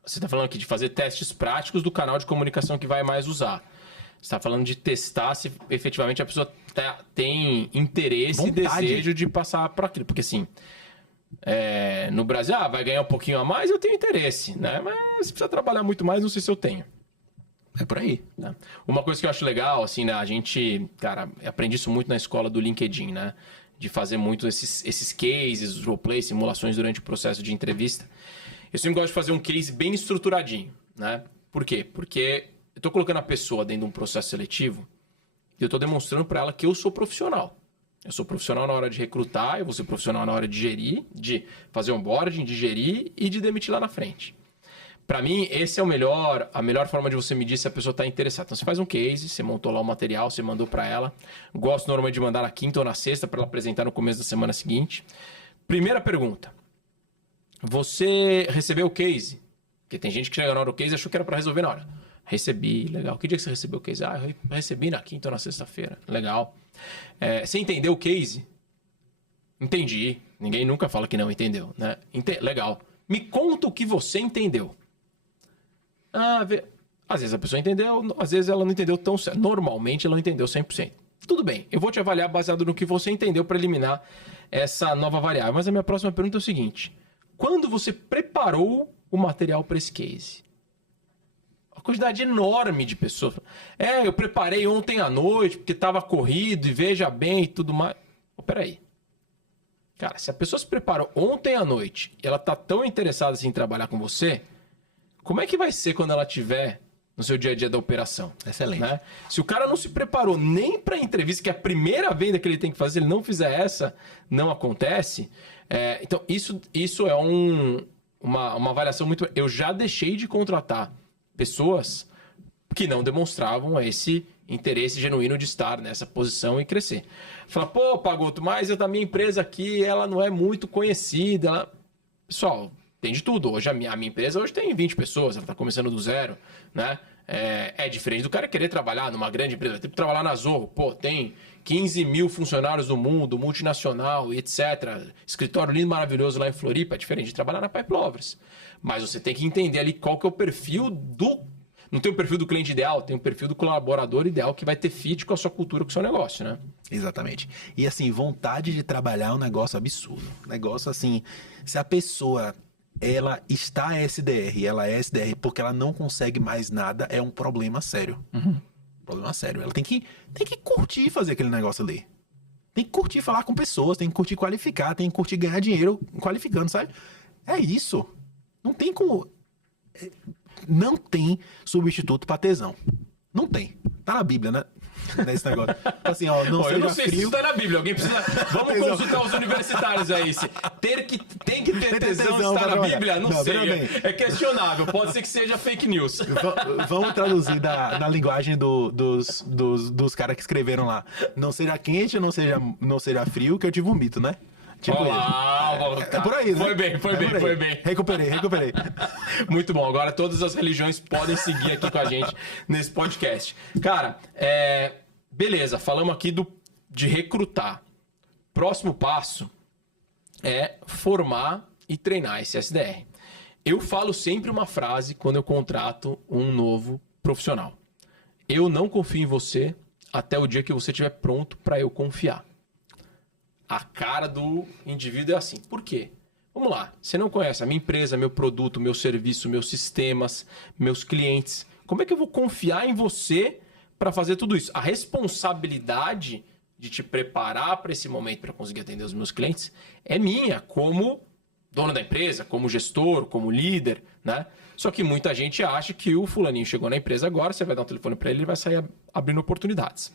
você está falando aqui de fazer testes práticos do canal de comunicação que vai mais usar. Você está falando de testar se efetivamente a pessoa tem interesse e desejo de passar por aquilo. Porque assim, no Brasil, vai ganhar um pouquinho a mais, eu tenho interesse, né? Mas se precisa trabalhar muito mais, não sei se eu tenho. É por aí. Né? Uma coisa que eu acho legal, assim, né? A gente, cara, aprendi isso muito na escola do LinkedIn, né? De fazer muito esses cases, roleplay, simulações durante o processo de entrevista. Eu sempre gosto de fazer um case bem estruturadinho, né? Por quê? Porque eu tô colocando a pessoa dentro de um processo seletivo e eu tô demonstrando para ela que eu sou profissional. Eu sou profissional na hora de recrutar, eu vou ser profissional na hora de gerir, de fazer onboarding, de gerir e de demitir lá na frente. Para mim, esse é a melhor forma de você medir se a pessoa está interessada. Então, você faz um case, você montou lá o material, você mandou para ela. Gosto normalmente de mandar na quinta ou na sexta para ela apresentar no começo da semana seguinte. Primeira pergunta. Você recebeu o case? Porque tem gente que chega na hora do case e achou que era para resolver na hora. Recebi, legal. Que dia que você recebeu o case? Eu recebi na quinta ou na sexta-feira. Legal. Você entendeu o case? Entendi. Ninguém nunca fala que não entendeu, né? Legal. Me conta o que você entendeu. Às vezes a pessoa entendeu, às vezes ela não entendeu tão certo. Normalmente ela não entendeu 100%. Tudo bem, eu vou te avaliar baseado no que você entendeu para eliminar essa nova variável. Mas a minha próxima pergunta é o seguinte. Quando você preparou o material para esse case? Uma quantidade enorme de pessoas. Eu preparei ontem à noite porque estava corrido e veja bem e tudo mais. Peraí. Cara, se a pessoa se preparou ontem à noite e ela tá tão interessada assim, em trabalhar com você, como é que vai ser quando ela tiver no seu dia a dia da operação? Excelente. Né? Se o cara não se preparou nem para a entrevista, que é a primeira venda que ele tem que fazer, ele não fizer essa, não acontece. Então, isso é uma avaliação muito... Eu já deixei de contratar pessoas que não demonstravam esse interesse genuíno de estar nessa posição e crescer. Fala, pô, Pagotto, mas a minha empresa aqui, ela não é muito conhecida. Pessoal, tem de tudo. Hoje a minha empresa hoje tem 20 pessoas, ela está começando do zero, né? É diferente do cara querer trabalhar numa grande empresa, tipo trabalhar na Zorro, pô, tem 15 mil funcionários no mundo, multinacional e etc. Escritório lindo, maravilhoso lá em Floripa, é diferente de trabalhar na Pipe Lovers. Mas você tem que entender ali qual que é o perfil do... Não tem o perfil do cliente ideal, tem o perfil do colaborador ideal que vai ter fit com a sua cultura, com o seu negócio, né? Exatamente. E assim, vontade de trabalhar é um negócio absurdo. Negócio assim, se a pessoa, ela está SDR, ela é SDR porque ela não consegue mais nada, é um problema sério. Problema sério. Ela tem que curtir fazer aquele negócio ali. Tem que curtir falar com pessoas, tem que curtir qualificar, tem que curtir ganhar dinheiro qualificando, sabe? É isso. Não tem como... Não tem substituto para tesão. Não tem. Tá na Bíblia, né? Nesse negócio. Assim, ó, não seja eu não sei frio. se isso tá na Bíblia. Alguém precisa... Vamos consultar os universitários aí. Tem que ter tesão está na Bíblia? Não sei. É questionável. Pode ser que seja fake news. Vamos traduzir da linguagem dos caras que escreveram lá. Não seja quente, não seja frio, que eu te vomito, né? Tipo tá. É por aí, né? Foi bem. Recuperei. Muito bom. Agora todas as religiões podem seguir aqui com a gente nesse podcast. Cara, beleza. Falamos aqui de recrutar. Próximo passo é formar e treinar esse SDR. Eu falo sempre uma frase quando eu contrato um novo profissional. Eu não confio em você até o dia que você estiver pronto para eu confiar. A cara do indivíduo é assim. Por quê? Vamos lá. Você não conhece a minha empresa, meu produto, meu serviço, meus sistemas, meus clientes. Como é que eu vou confiar em você para fazer tudo isso? A responsabilidade de te preparar para esse momento para conseguir atender os meus clientes é minha, como dono da empresa, como gestor, como líder, né? Só que muita gente acha que o fulaninho chegou na empresa agora, você vai dar um telefone para ele, ele vai sair abrindo oportunidades.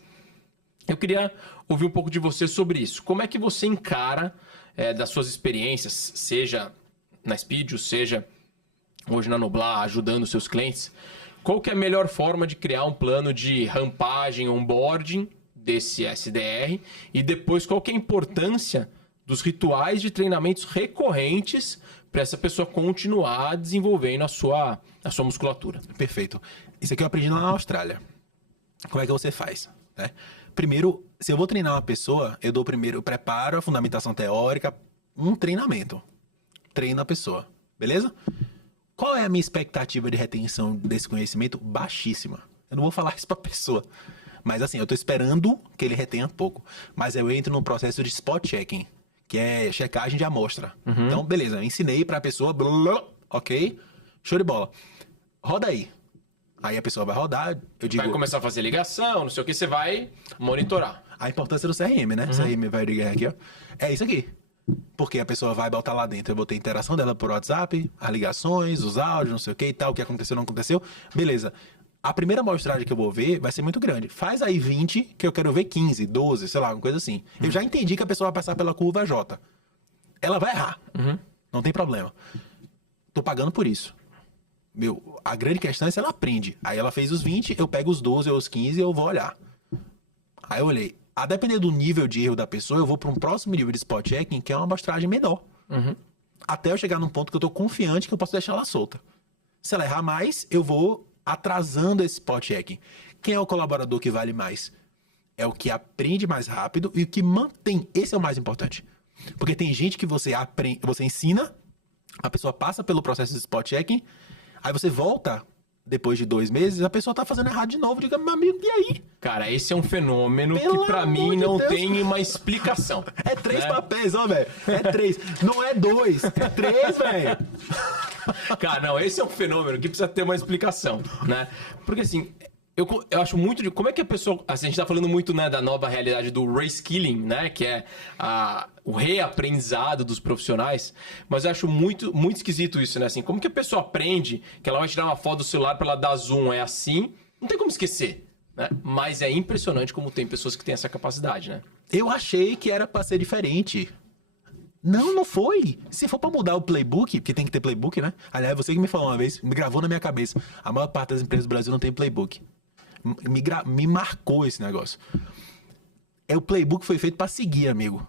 Eu queria ouvir um pouco de você sobre isso. Como é que você encara das suas experiências, seja na Speedio, seja hoje na Noblar, ajudando os seus clientes, qual que é a melhor forma de criar um plano de rampagem, onboarding desse SDR e depois qual que é a importância dos rituais de treinamentos recorrentes para essa pessoa continuar desenvolvendo a sua musculatura? Perfeito. Isso aqui eu aprendi lá na Austrália. Como é que você faz? Né? Primeiro, se eu vou treinar uma pessoa, eu preparo a fundamentação teórica, um treinamento. Treino a pessoa, beleza? Qual é a minha expectativa de retenção desse conhecimento? Baixíssima. Eu não vou falar isso pra pessoa. Mas assim, eu tô esperando que ele retenha pouco. Mas eu entro num processo de spot checking, que é checagem de amostra. Então, beleza, eu ensinei pra pessoa, ok, show de bola. Roda aí. Aí a pessoa vai rodar, eu digo... Vai começar a fazer ligação, não sei o que, você vai monitorar. A importância do CRM, né? CRM vai ligar aqui, ó. É isso aqui. Porque a pessoa vai botar lá dentro, eu vou ter interação dela por WhatsApp, as ligações, os áudios, não sei o que e tal, o que aconteceu, não aconteceu. Beleza. A primeira amostragem que eu vou ver vai ser muito grande. Faz aí 20, que eu quero ver 15, 12, sei lá, uma coisa assim. Eu já entendi que a pessoa vai passar pela curva J. Ela vai errar. Não tem problema. Tô pagando por isso. A grande questão é se ela aprende. Aí ela fez os 20, eu pego os 12 ou os 15 e eu vou olhar. Aí eu olhei. A depender do nível de erro da pessoa, eu vou para um próximo nível de spot checking, que é uma amostragem menor. Até eu chegar num ponto que eu tô confiante que eu posso deixar ela solta. Se ela errar mais, eu vou atrasando esse spot checking. Quem é o colaborador que vale mais? É o que aprende mais rápido e o que mantém. Esse é o mais importante. Porque tem gente que você ensina, a pessoa passa pelo processo de spot checking, aí você volta, depois de 2 meses, a pessoa tá fazendo errado de novo. Diga, meu amigo, e aí? Cara, esse é um fenômeno Pelo que pra amor mim de não Deus. tem uma explicação. É 3 né? papéis, ó, velho. É 3. Não é 2, é 3, velho. Cara, não, esse é um fenômeno que precisa ter uma explicação, né? Porque assim, eu acho muito de... Como é que a pessoa... Assim, a gente tá falando muito, né, da nova realidade do reskilling, né? Que é o reaprendizado dos profissionais. Mas eu acho muito, muito esquisito isso, né? Assim, como que a pessoa aprende que ela vai tirar uma foto do celular pra ela dar zoom? É assim? Não tem como esquecer, né? Mas é impressionante como tem pessoas que têm essa capacidade, né? Eu achei que era pra ser diferente. Não foi. Se for pra mudar o playbook, porque tem que ter playbook, né? Aliás, você que me falou uma vez, me gravou na minha cabeça. A maior parte das empresas do Brasil não tem playbook. Me marcou esse negócio. O playbook foi feito pra seguir, amigo.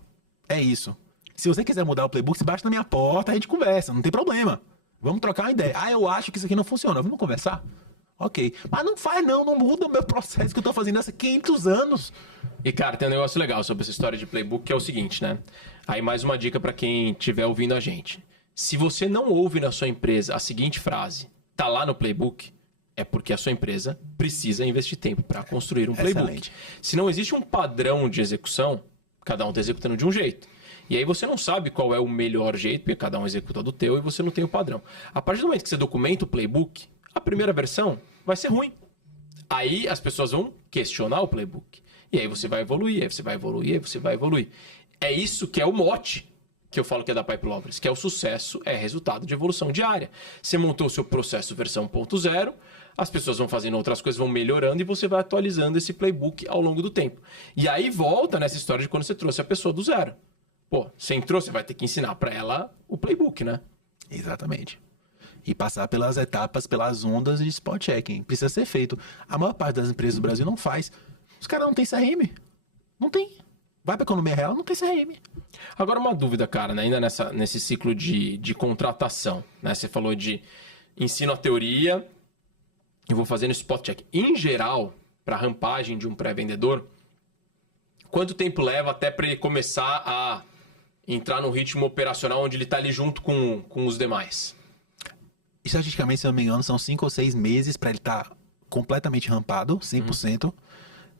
É isso. Se você quiser mudar o playbook, você bate na minha porta, a gente conversa, não tem problema. Vamos trocar uma ideia. Eu acho que isso aqui não funciona. Vamos conversar? Ok. Mas não faz não muda o meu processo que eu tô fazendo há 500 anos. E, cara, tem um negócio legal sobre essa história de playbook, que é o seguinte, né? Aí mais uma dica pra quem estiver ouvindo a gente. Se você não ouve na sua empresa a seguinte frase, tá lá no playbook, é porque a sua empresa precisa investir tempo para construir um playbook. Excelente. Se não existe um padrão de execução, cada um tá executando de um jeito. E aí você não sabe qual é o melhor jeito, porque cada um executa do teu e você não tem o padrão. A partir do momento que você documenta o playbook, a primeira versão vai ser ruim. Aí as pessoas vão questionar o playbook. E aí você vai evoluir, aí você vai evoluir, aí você vai evoluir. É isso que é o mote que eu falo que é da Pipe Lovers, que é o sucesso é resultado de evolução diária. Você montou o seu processo versão 1.0, as pessoas vão fazendo outras coisas, vão melhorando e você vai atualizando esse playbook ao longo do tempo. E aí volta nessa história de quando você trouxe a pessoa do zero. Pô, você entrou, você vai ter que ensinar para ela o playbook, né? Exatamente. E passar pelas etapas, pelas ondas de spot checking. Precisa ser feito. A maior parte das empresas do Brasil não faz. Os caras não têm CRM. Não tem. Vai para economia real, não tem CRM. Agora uma dúvida, cara, né? Ainda nesse ciclo de contratação, né? Você falou de ensino a teoria e vou fazendo spot check. Em geral, para rampagem de um pré-vendedor, quanto tempo leva até para ele começar a entrar no ritmo operacional onde ele está ali junto com os demais? Estatisticamente, se eu não me engano, são 5 ou 6 meses para ele estar completamente rampado, 100%,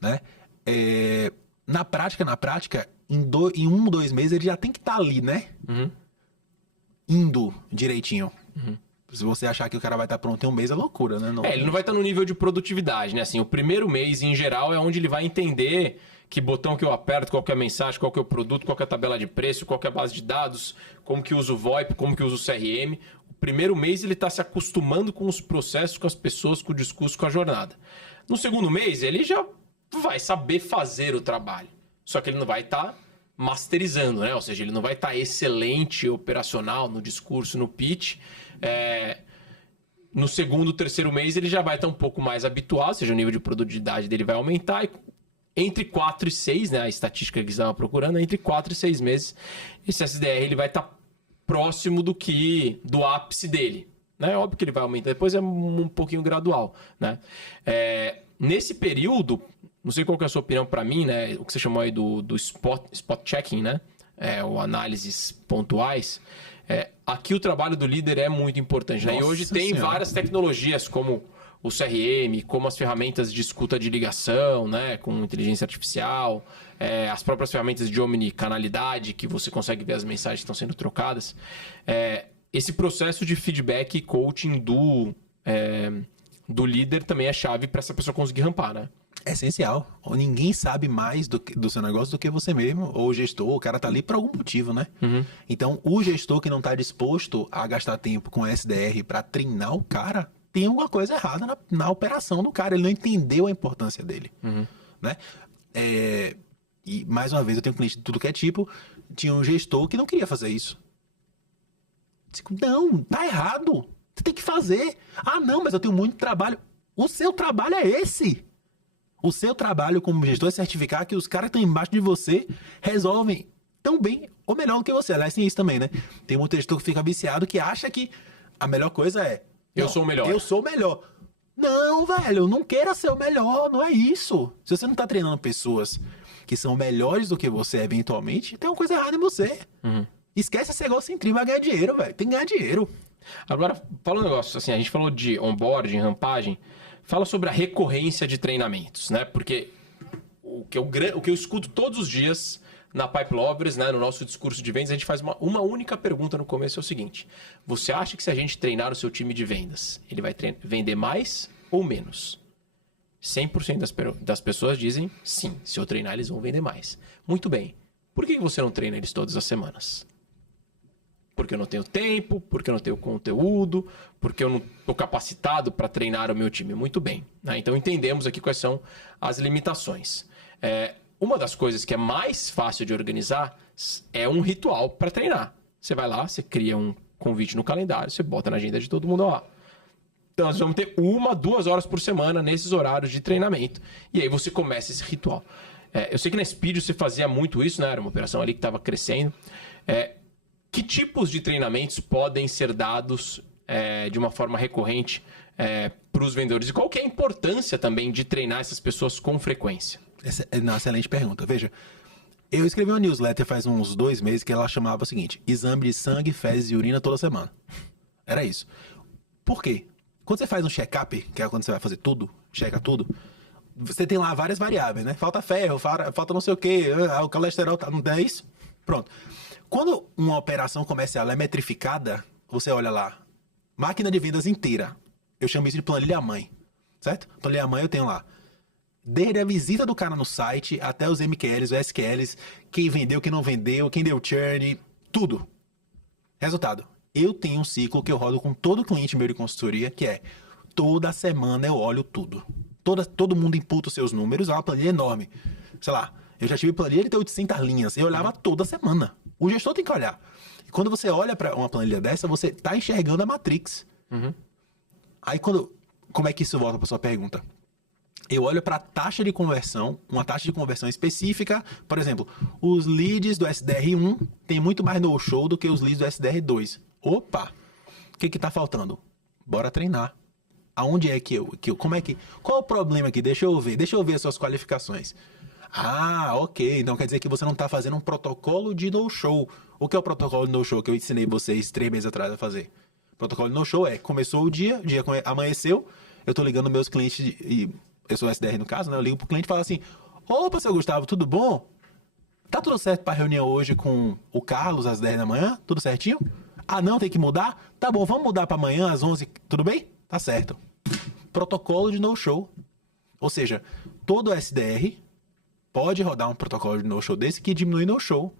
né? Na prática, em 1 ou 2 meses ele já tem que estar ali, né? Indo direitinho. Se você achar que o cara vai estar pronto em 1 mês, é loucura, né? Não, ele não vai estar no nível de produtividade, né? Assim, o primeiro mês, em geral, é onde ele vai entender que botão que eu aperto, qual que é a mensagem, qual que é o produto, qual que é a tabela de preço, qual que é a base de dados, como que usa o VoIP, como que usa o CRM. O primeiro mês ele está se acostumando com os processos, com as pessoas, com o discurso, com a jornada. No segundo mês, ele já vai saber fazer o trabalho. Só que ele não vai estar masterizando, né? Ou seja, ele não vai estar excelente operacional no discurso, no pitch. No segundo, terceiro mês, ele já vai estar um pouco mais habituado, ou seja, o nível de produtividade dele vai aumentar. E entre 4 e 6, né? A estatística que estava procurando, entre 4 e 6 meses, esse SDR ele vai estar próximo do ápice dele. Né? Óbvio que ele vai aumentar, depois é um pouquinho gradual. Né? Nesse período, não sei qual que é a sua opinião para mim, né? O que você chamou aí do spot checking, né? Ou análises pontuais. Aqui o trabalho do líder é muito importante. Né? E hoje tem várias tecnologias como o CRM, como as ferramentas de escuta de ligação, né? Com inteligência artificial, as próprias ferramentas de omnicanalidade, que você consegue ver as mensagens que estão sendo trocadas. Esse processo de feedback e coaching do líder também é chave para essa pessoa conseguir rampar, né? É essencial. Ninguém sabe mais do seu negócio do que você mesmo, ou o gestor. O cara tá ali por algum motivo, né? Então, o gestor que não tá disposto a gastar tempo com SDR para treinar o cara, tem alguma coisa errada na operação do cara. Ele não entendeu a importância dele, né? E, mais uma vez, eu tenho um cliente de tudo que é tipo, tinha um gestor que não queria fazer isso. Não, tá errado. Você tem que fazer. Não, mas eu tenho muito trabalho. O seu trabalho é esse. O seu trabalho como gestor é certificar que os caras que estão embaixo de você resolvem tão bem ou melhor do que você. Aliás, tem isso também, né? Tem um gestor que fica viciado que acha que a melhor coisa é... Eu sou o melhor. Eu sou o melhor. Não, velho, não queira ser o melhor, não é isso. Se você não tá treinando pessoas que são melhores do que você eventualmente, tem uma coisa errada em você. Esquece esse egocentrismo, vai ganhar dinheiro, velho. Tem que ganhar dinheiro. Agora, fala um negócio, assim, a gente falou de onboarding, rampagem, fala sobre a recorrência de treinamentos, né? Porque o que eu escuto todos os dias na Pipe Lovers, né, no nosso discurso de vendas, a gente faz uma única pergunta no começo, é o seguinte: você acha que se a gente treinar o seu time de vendas, ele vai vender mais ou menos? 100% das pessoas dizem sim, se eu treinar eles vão vender mais. Muito bem. Por que você não treina eles todas as semanas? Porque eu não tenho tempo, porque eu não tenho conteúdo, porque eu não estou capacitado para treinar o meu time. Muito bem. Né? Então entendemos aqui quais são as limitações. Uma das coisas que é mais fácil de organizar é um ritual para treinar. Você vai lá, você cria um convite no calendário, você bota na agenda de todo mundo, Então, nós vamos ter 1, 2 horas por semana nesses horários de treinamento. E aí você começa esse ritual. Eu sei que na Speed você fazia muito isso, né? Era uma operação ali que estava crescendo. Que tipos de treinamentos podem ser dados de uma forma recorrente para os vendedores? E qual que é a importância também de treinar essas pessoas com frequência? Excelente pergunta. Veja, eu escrevi uma newsletter faz uns 2 meses que ela chamava o seguinte: exame de sangue, fezes e urina toda semana. Era isso. Por quê? Quando você faz um check-up, que é quando você vai fazer tudo, checa tudo, você tem lá várias variáveis, né? Falta ferro, falta não sei o quê, o colesterol, não é isso? Pronto. Quando uma operação comercial é metrificada, você olha lá, máquina de vendas inteira. Eu chamo isso de planilha-mãe, certo? Planilha-mãe eu tenho lá, desde a visita do cara no site, até os MQLs, os SQLs, quem vendeu, quem não vendeu, quem deu churn, tudo. Resultado, eu tenho um ciclo que eu rodo com todo cliente meu de consultoria, que é, toda semana eu olho tudo. Todo mundo imputa os seus números, é uma planilha enorme. Sei lá, eu já tive planilha de ter 800 linhas, eu olhava toda semana. O gestor tem que olhar. E quando você olha para uma planilha dessa, você está enxergando a Matrix. Aí como é que isso volta para sua pergunta? Eu olho para a taxa de conversão, uma taxa de conversão específica. Por exemplo, os leads do SDR1 tem muito mais no-show do que os leads do SDR2. Opa! O que está faltando? Bora treinar. Aonde é que qual é o problema aqui? Deixa eu ver as suas qualificações. Ah, ok. Então quer dizer que você não está fazendo um protocolo de no-show. O que é o protocolo de no-show que eu ensinei vocês 3 meses atrás a fazer? O protocolo de no-show começou o dia amanheceu, eu estou ligando meus clientes, e eu sou SDR no caso, né? Eu ligo pro cliente e falo assim: opa, seu Gustavo, tudo bom? Tá tudo certo para reunião hoje com o Carlos às 10 da manhã? Tudo certinho? Ah, não, tem que mudar? Tá bom, vamos mudar para amanhã às 11, tudo bem? Tá certo. Protocolo de no-show. Ou seja, todo SDR pode rodar um protocolo de no-show desse que diminui no-show.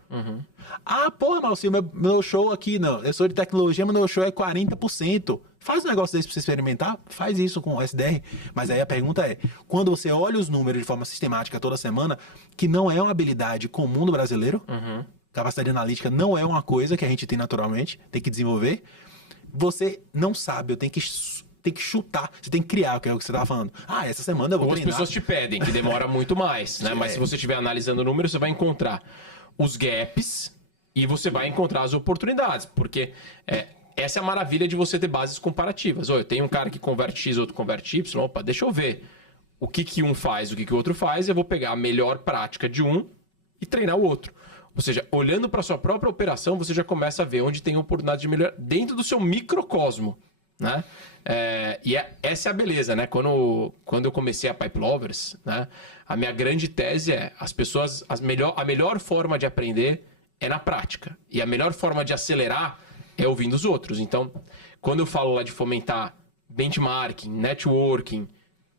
Ah, porra, Malcinho, meu no-show aqui, não. Eu sou de tecnologia, meu no-show é 40%. Faz um negócio desse pra você experimentar, faz isso com o SDR. Mas aí a pergunta é, quando você olha os números de forma sistemática toda semana, que não é uma habilidade comum do brasileiro, capacidade analítica não é uma coisa que a gente tem naturalmente, tem que desenvolver, você não sabe, eu tenho que chutar, você tem que criar, que é o que você estava falando. Ah, essa semana eu vou treinar. As pessoas te pedem, que demora muito mais, né? Mas se você estiver analisando o número, você vai encontrar os gaps e você vai encontrar as oportunidades, porque essa é a maravilha de você ter bases comparativas. Eu tenho um cara que converte X, outro converte Y, opa, deixa eu ver o que um faz, o que o outro faz, eu vou pegar a melhor prática de um e treinar o outro. Ou seja, olhando para a sua própria operação, você já começa a ver onde tem oportunidade de melhorar dentro do seu microcosmo, né? Essa é a beleza, né? Quando eu comecei a Pipe Lovers, né? A minha grande tese é as pessoas, a melhor forma de aprender é na prática. E a melhor forma de acelerar é ouvindo os outros. Então, quando eu falo lá de fomentar benchmarking, networking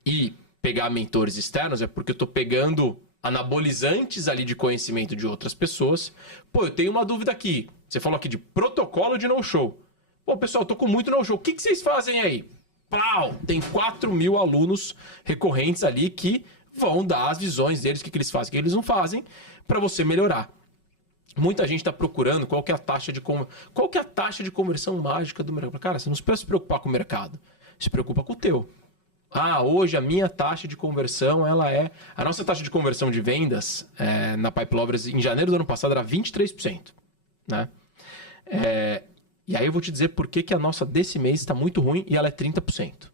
e pegar mentores externos, é porque eu estou pegando anabolizantes ali de conhecimento de outras pessoas. Pô, eu tenho uma dúvida aqui. Você falou aqui de protocolo de no-show. Pô, pessoal, tô com muito no-show. O que vocês fazem aí? Plau! Tem 4.000 alunos recorrentes ali que vão dar as visões deles, o que eles fazem, o que eles não fazem, para você melhorar. Muita gente está procurando qual que é a taxa de conversão mágica do mercado. Cara, você não precisa se preocupar com o mercado. Se preocupa com o teu. Ah, hoje a minha taxa de conversão, a nossa taxa de conversão de vendas na Pipe Lovers em janeiro do ano passado era 23%. Né? E aí eu vou te dizer por que a nossa desse mês está muito ruim e ela é 30%.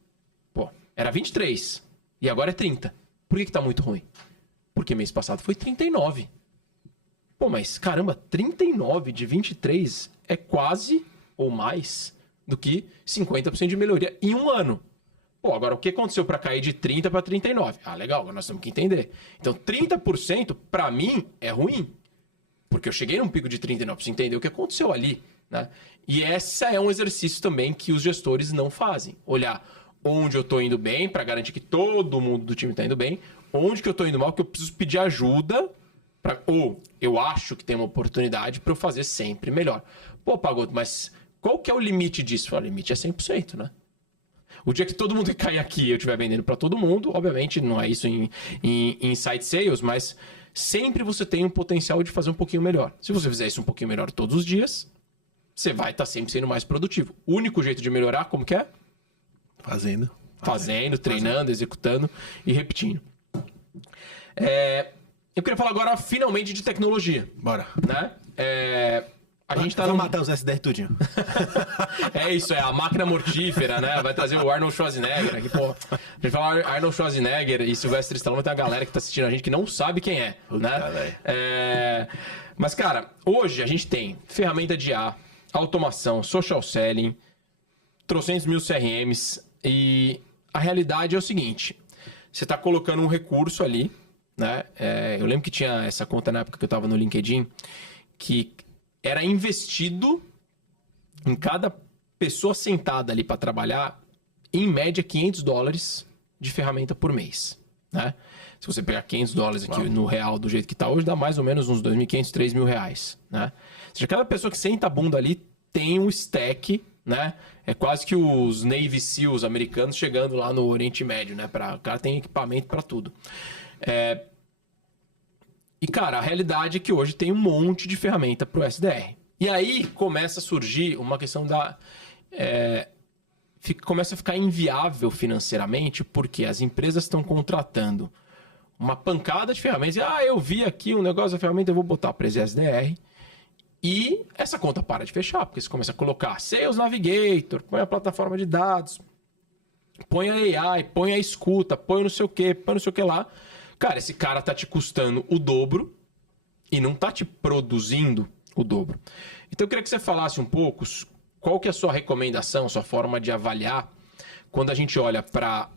Pô, era 23% e agora é 30%. Por que está muito ruim? Porque mês passado foi 39%. Pô, mas caramba, 39 de 23 é quase ou mais do que 50% de melhoria em um ano. Pô, agora o que aconteceu para cair de 30 para 39? Ah, legal, agora nós temos que entender. Então, 30% para mim é ruim. Porque eu cheguei num pico de 39, preciso entender o que aconteceu ali, né? E esse é um exercício também que os gestores não fazem. Olhar onde eu estou indo bem, para garantir que todo mundo do time está indo bem, onde que eu estou indo mal, que eu preciso pedir ajuda, ou eu acho que tem uma oportunidade para eu fazer sempre melhor. Pô, Pagotto, mas qual que é o limite disso? O limite é 100%, né? O dia que todo mundo que cair aqui e eu estiver vendendo para todo mundo, obviamente não é isso em inside sales, mas sempre você tem um potencial de fazer um pouquinho melhor. Se você fizer isso um pouquinho melhor todos os dias, você vai estar sempre sendo mais produtivo. O único jeito de melhorar, como que é? Fazendo, treinando, executando e repetindo. Eu queria falar agora, finalmente, de tecnologia. Bora. Né? A gente tá Vamos matar os SDR tudinho. É isso, é a máquina mortífera, né? Vai trazer o Arnold Schwarzenegger aqui, pô. A gente fala Arnold Schwarzenegger e Sylvester Stallone, tem uma galera que tá assistindo a gente que não sabe quem é, né? Mas, cara, hoje a gente tem ferramenta de IA, automação, social selling, trocentos mil CRMs, e a realidade é o seguinte: você tá colocando um recurso ali, né? Eu lembro que tinha essa conta na época que eu tava no LinkedIn, que era investido em cada pessoa sentada ali para trabalhar, em média, $500 de ferramenta por mês, né? Se você pegar $500 aqui no real do jeito que tá hoje, dá mais ou menos uns R$2.500, R$3.000, né? Ou seja, cada pessoa que senta a bunda ali tem um stack, né? É quase que os Navy SEALs americanos chegando lá no Oriente Médio, né? O cara tem equipamento para tudo. E, cara, a realidade é que hoje tem um monte de ferramenta para o SDR. E aí começa a surgir uma questão da... começa a ficar inviável financeiramente, porque as empresas estão contratando uma pancada de ferramentas. Eu vi aqui um negócio da ferramenta, eu vou botar para esse SDR. E essa conta para de fechar, porque você começa a colocar Sales Navigator, põe a plataforma de dados, põe a AI, põe a escuta, põe não sei o que, põe não sei o que lá. Cara, esse cara tá te custando o dobro e não tá te produzindo o dobro. Então eu queria que você falasse um pouco qual que é a sua recomendação, sua forma de avaliar quando a gente olha para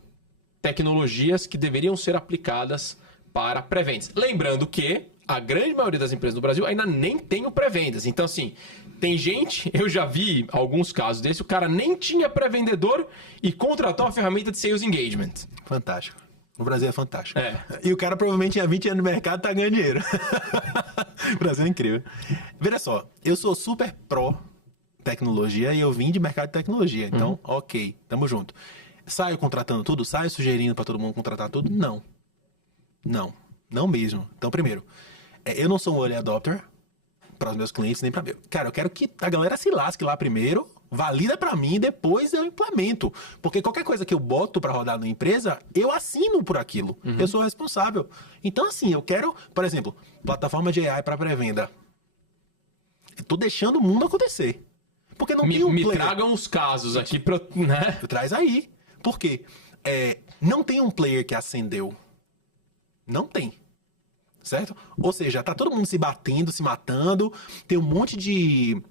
tecnologias que deveriam ser aplicadas para pré-vendas. Lembrando que a grande maioria das empresas do Brasil ainda nem tem o pré-vendas. Então, assim, tem gente, eu já vi alguns casos desse, o cara nem tinha pré-vendedor e contratou uma ferramenta de Sales Engagement. Fantástico. O Brasil é fantástico. E o cara provavelmente tinha 20 anos no mercado e tá ganhando dinheiro. O Brasil é incrível. Veja só, eu sou super pró tecnologia e eu vim de mercado de tecnologia. Então, ok, tamo junto. Saio contratando tudo? Saio sugerindo pra todo mundo contratar tudo? Não. Não mesmo. Então, primeiro, eu não sou um early adopter para os meus clientes, nem para meu. Cara, eu quero que a galera se lasque lá primeiro, valida para mim, depois eu implemento. Porque qualquer coisa que eu boto para rodar na empresa, eu assino por aquilo. Eu sou responsável. Então, assim, eu quero, por exemplo, plataforma de AI para pré-venda. Eu tô deixando o mundo acontecer. Porque não tem um player. Me tragam os casos aqui para, né? Traz aí. Por quê? Não tem um player que acendeu. Não tem. Certo? Ou seja, tá todo mundo se batendo, se matando. Tem um monte de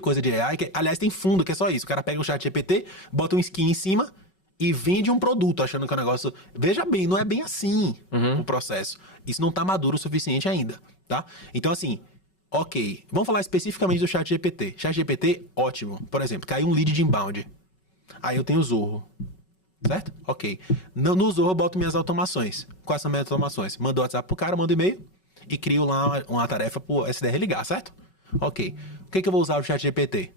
coisa de AI, que, aliás, tem fundo que é só isso. O cara pega o chat GPT, bota um skin em cima e vende um produto, achando que é um negócio... Veja bem, não é bem assim o processo. Isso não tá maduro o suficiente ainda, tá? Então, assim, ok. Vamos falar especificamente do chat GPT. Chat GPT, ótimo. Por exemplo, caiu um lead de inbound. Aí eu tenho o Zorro. Certo? Ok. No Zorro eu boto minhas automações. Quais são minhas automações? Mando WhatsApp pro cara, mando e-mail e crio lá uma tarefa pro SDR ligar, certo? Ok. O que eu vou usar o chat GPT?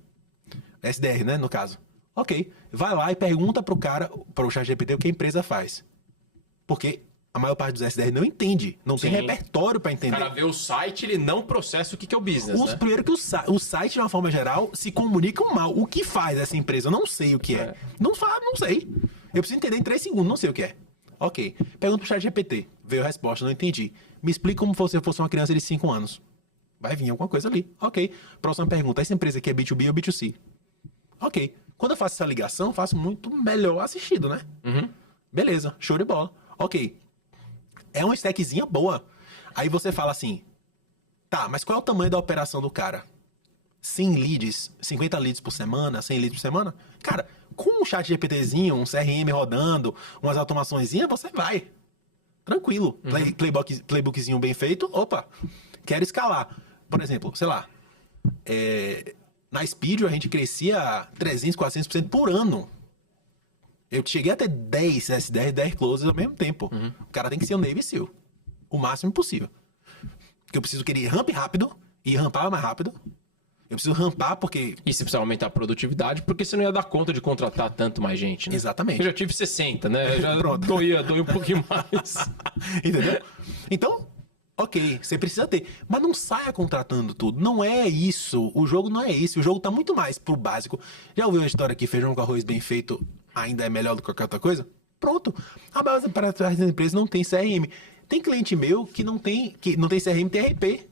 SDR, né, no caso. Ok. Vai lá e pergunta pro chat GPT o que a empresa faz. Porque a maior parte dos SDR não entende. Não tem repertório para entender. O cara vê o site, ele não processa o que é o business, né? Primeiro que o site, de uma forma geral, se comunicam mal. O que faz essa empresa? Eu não sei o que é. Não sei. Eu preciso entender em 3 segundos, não sei o que é. Ok. Pergunta pro chat GPT. Veio a resposta, não entendi. Me explica como se você fosse uma criança de 5 anos. Vai vir alguma coisa ali. Ok. Próxima pergunta. Essa empresa aqui é B2B ou B2C? Ok. Quando eu faço essa ligação, eu faço muito melhor assistido, né? Beleza. Show de bola. Ok. É uma stackzinha boa. Aí você fala assim, tá, mas qual é o tamanho da operação do cara? 100 leads, 50 leads por semana, 100 leads por semana? Cara, com um chat GPTzinho, um CRM rodando, umas automaçõezinhas, você vai. Tranquilo. Playbookzinho bem feito, opa, quero escalar. Por exemplo, sei lá, na Speedio a gente crescia 300%, 400% por ano. Eu cheguei a ter 10 SDR, 10 closes ao mesmo tempo. O cara tem que ser um Navy SEAL. O máximo possível. Porque eu preciso que ele rampe rápido e rampar mais rápido. Eu preciso rampar porque... E você precisa aumentar a produtividade, porque você não ia dar conta de contratar tanto mais gente, né? Exatamente. Eu já tive 60, né? Eu já doía um pouquinho mais. Entendeu? Então, Ok, você precisa ter. Mas não saia contratando tudo. Não é isso. O jogo não é isso. O jogo tá muito mais pro básico. Já ouviu a história que feijão com arroz bem feito ainda é melhor do que qualquer outra coisa? Pronto. A base para trás das empresas não tem CRM. Tem cliente meu que não tem CRM, tem RP.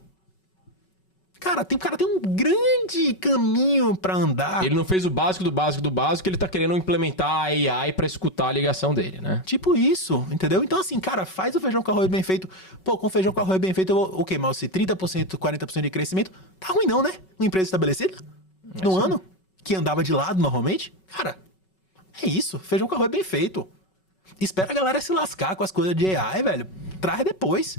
Cara, o cara tem um grande caminho pra andar. Ele não fez o básico do básico do básico, ele tá querendo implementar a AI pra escutar a ligação dele, né? Tipo isso, entendeu? Então, assim, cara, faz o feijão com arroz bem feito. Pô, com feijão com arroz bem feito, eu vou, ok, mas se 30%, 40% de crescimento, tá ruim não, né? Uma empresa estabelecida no ano, que andava de lado normalmente. Cara, é isso, feijão com arroz bem feito. Espera a galera se lascar com as coisas de AI, velho. Traz depois.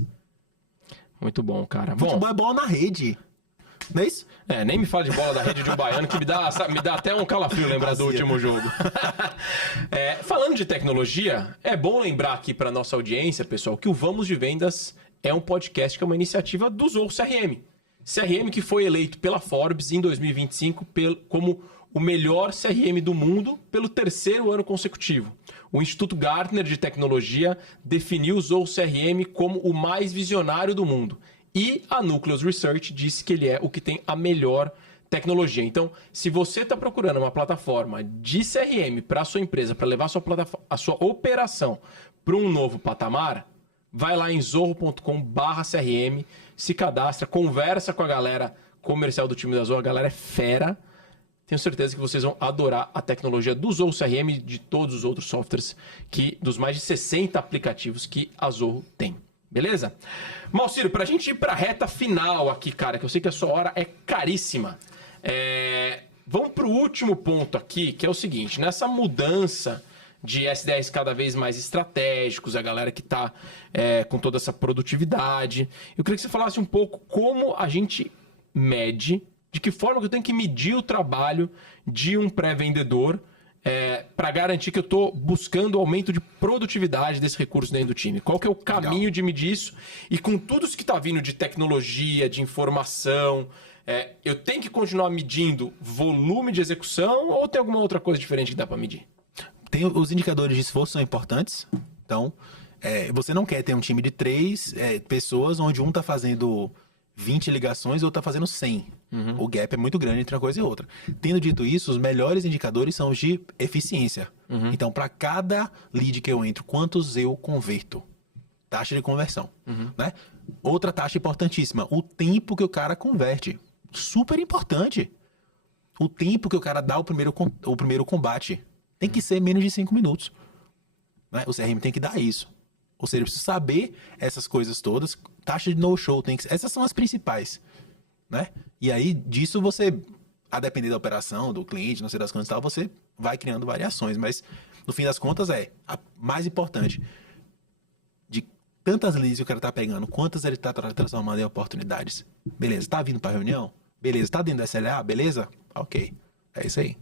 Muito bom, cara. Futebol é bola na rede. Não é isso? Nem me fala de bola da rede de um baiano, que me dá até um calafrio lembrar do último jogo. Falando de tecnologia, é bom lembrar aqui para nossa audiência, pessoal, que o Vamos de Vendas é um podcast que é uma iniciativa do Zorro CRM. CRM que foi eleito pela Forbes em 2025 como o melhor CRM do mundo pelo 3º ano consecutivo. O Instituto Gartner de Tecnologia definiu o Zorro CRM como o mais visionário do mundo. E a Nucleus Research disse que ele é o que tem a melhor tecnologia. Então, se você está procurando uma plataforma de CRM para a sua empresa, para levar a sua operação para um novo patamar, vai lá em zorro.com/CRM, se cadastra, conversa com a galera comercial do time da Zorro, a galera é fera. Tenho certeza que vocês vão adorar a tecnologia do Zorro CRM e de todos os outros softwares, dos mais de 60 aplicativos que a Zorro tem. Beleza? Malcírio, pra gente ir pra reta final aqui, cara, que eu sei que a sua hora é caríssima. Vamos pro último ponto aqui, que é o seguinte. Nessa mudança de SDRs cada vez mais estratégicos, a galera que tá com toda essa produtividade, eu queria que você falasse um pouco como a gente mede, de que forma que eu tenho que medir o trabalho de um pré-vendedor para garantir que eu estou buscando o aumento de produtividade desse recurso dentro do time. Qual que é o caminho de medir isso? E com tudo isso que está vindo de tecnologia, de informação, eu tenho que continuar medindo volume de execução ou tem alguma outra coisa diferente que dá para medir? Os indicadores de esforço são importantes. Então, você não quer ter um time de 3 pessoas onde um está fazendo 20 ligações e o outro está fazendo 100. O gap é muito grande entre uma coisa e outra. Tendo dito isso, os melhores indicadores são os de eficiência. Então, para cada lead que eu entro, quantos eu converto? Taxa de conversão. Né? Outra taxa importantíssima, o tempo que o cara converte. Super importante. O tempo que o cara dá o primeiro combate. Tem que ser menos de 5 minutos. Né? O CRM tem que dar isso. Ou seja, eu preciso saber essas coisas todas. Taxa de no-show, essas são as principais. Né? E aí, disso você, a depender da operação, do cliente, não sei das quantas e tal, você vai criando variações. Mas, no fim das contas, a mais importante. De tantas leads que o cara tá pegando, quantas ele tá transformando em oportunidades. Beleza, tá vindo pra reunião? Beleza, tá dentro do SLA? Beleza? Ok, é isso aí.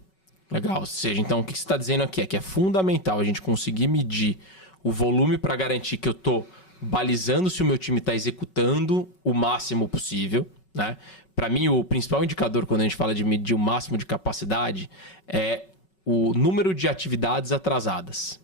Legal, ou seja, então o que você está dizendo aqui é que é fundamental a gente conseguir medir o volume para garantir que eu estou balizando se o meu time está executando o máximo possível, né? Para mim, o principal indicador quando a gente fala de medir o máximo de capacidade é o número de atividades atrasadas.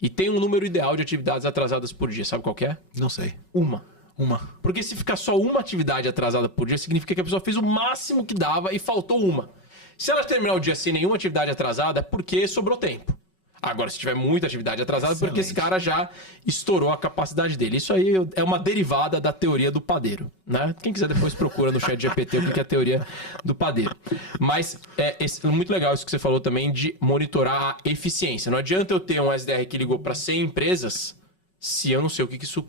E tem um número ideal de atividades atrasadas por dia, sabe qual que é? Não sei. Uma. Uma. Porque se ficar só uma atividade atrasada por dia, significa que a pessoa fez o máximo que dava e faltou uma. Se ela terminar o dia sem nenhuma atividade atrasada, é porque sobrou tempo. Agora, se tiver muita atividade atrasada, é porque esse cara já estourou a capacidade dele. Isso aí é uma derivada da teoria do padeiro, né? Quem quiser depois procura no chat GPT o que é a teoria do padeiro. Mas é muito legal isso que você falou também de monitorar a eficiência. Não adianta eu ter um SDR que ligou para 100 empresas se eu não sei o que isso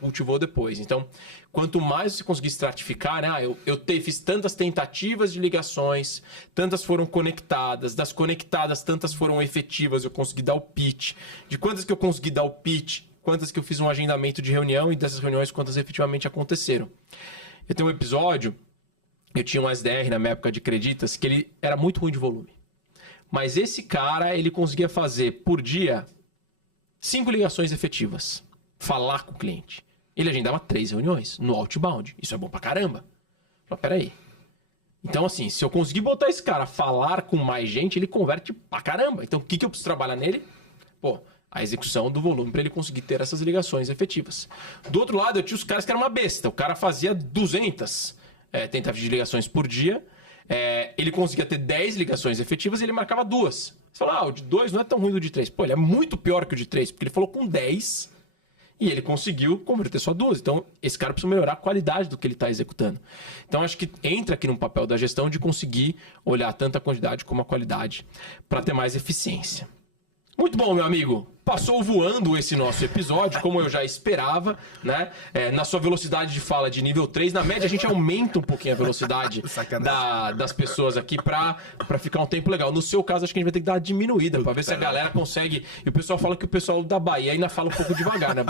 cultivou depois. Então, quanto mais você conseguir estratificar, né? Eu fiz tantas tentativas de ligações, tantas foram conectadas, das conectadas, tantas foram efetivas, eu consegui dar o pitch. De quantas que eu consegui dar o pitch, quantas que eu fiz um agendamento de reunião e dessas reuniões, quantas efetivamente aconteceram. Eu tenho um episódio, eu tinha um SDR na minha época de Creditas, que ele era muito ruim de volume. Mas esse cara, ele conseguia fazer por dia 5 ligações efetivas. Falar com o cliente. Ele agendava 3 reuniões no outbound. Isso é bom pra caramba. Falei, peraí. Então, assim, se eu conseguir botar esse cara a falar com mais gente, ele converte pra caramba. Então, o que eu preciso trabalhar nele? Pô, a execução do volume para ele conseguir ter essas ligações efetivas. Do outro lado, eu tinha os caras que eram uma besta. O cara fazia 200 tentativas de ligações por dia. Ele conseguia ter 10 ligações efetivas e ele marcava 2. Você fala, o de 2 não é tão ruim do de 3. Pô, ele é muito pior que o de 3, porque ele falou com 10 e ele conseguiu converter só 2. Então, esse cara precisa melhorar a qualidade do que ele está executando. Então, acho que entra aqui no papel da gestão de conseguir olhar tanto a quantidade como a qualidade para ter mais eficiência. Muito bom, meu amigo. Passou voando esse nosso episódio, como eu já esperava, né? Na sua velocidade de fala de nível 3, na média a gente aumenta um pouquinho a velocidade das pessoas aqui pra ficar um tempo legal. No seu caso, acho que a gente vai ter que dar uma diminuída pra ver se a galera consegue. E o pessoal fala que o pessoal da Bahia ainda fala um pouco devagar, né?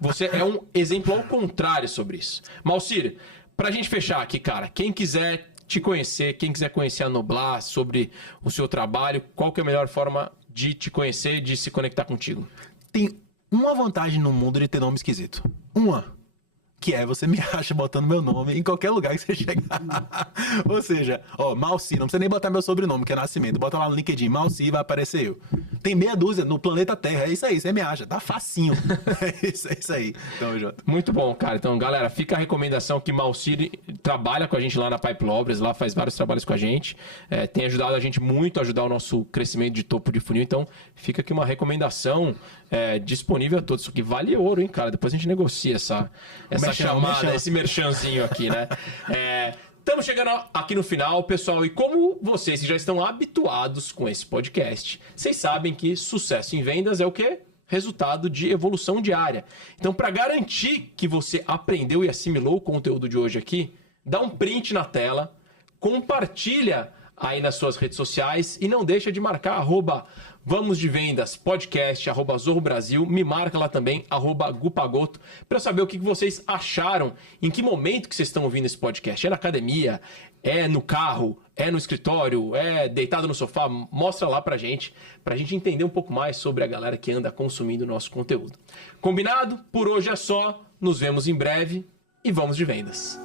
Você é um exemplo ao contrário sobre isso. Malcir, pra gente fechar aqui, cara, quem quiser te conhecer, quem quiser conhecer a Noblar, sobre o seu trabalho, qual que é a melhor forma de te conhecer, de se conectar contigo? Tem uma vantagem no mundo de ter nome esquisito. Uma. Que você me acha botando meu nome em qualquer lugar que você chegar. Ou seja, Malci, não precisa nem botar meu sobrenome, que é Nascimento. Bota lá no LinkedIn, Malci, vai aparecer eu. Tem meia dúzia no planeta Terra, é isso aí, você me acha, tá facinho. É isso aí. Então, Jota. Muito bom, cara. Então, galera, fica a recomendação que Malci trabalha com a gente lá na Pipe Lobres, lá faz vários trabalhos com a gente. Tem ajudado a gente muito a ajudar o nosso crescimento de topo de funil. Então, fica aqui uma recomendação disponível a todos. Isso aqui vale ouro, hein, cara? Depois a gente negocia essa chamada, esse merchanzinho aqui, né? Estamos chegando aqui no final, pessoal, e como vocês já estão habituados com esse podcast, vocês sabem que sucesso em vendas é o quê? Resultado de evolução diária. Então, para garantir que você aprendeu e assimilou o conteúdo de hoje aqui, dá um print na tela, compartilha aí nas suas redes sociais e não deixa de marcar Vamos de Vendas Podcast, @Zorro Brasil, me marca lá também, @Gupagoto, para eu saber o que vocês acharam, em que momento que vocês estão ouvindo esse podcast. É na academia, é no carro, é no escritório, é deitado no sofá? Mostra lá pra gente entender um pouco mais sobre a galera que anda consumindo o nosso conteúdo. Combinado? Por hoje é só, nos vemos em breve e vamos de vendas.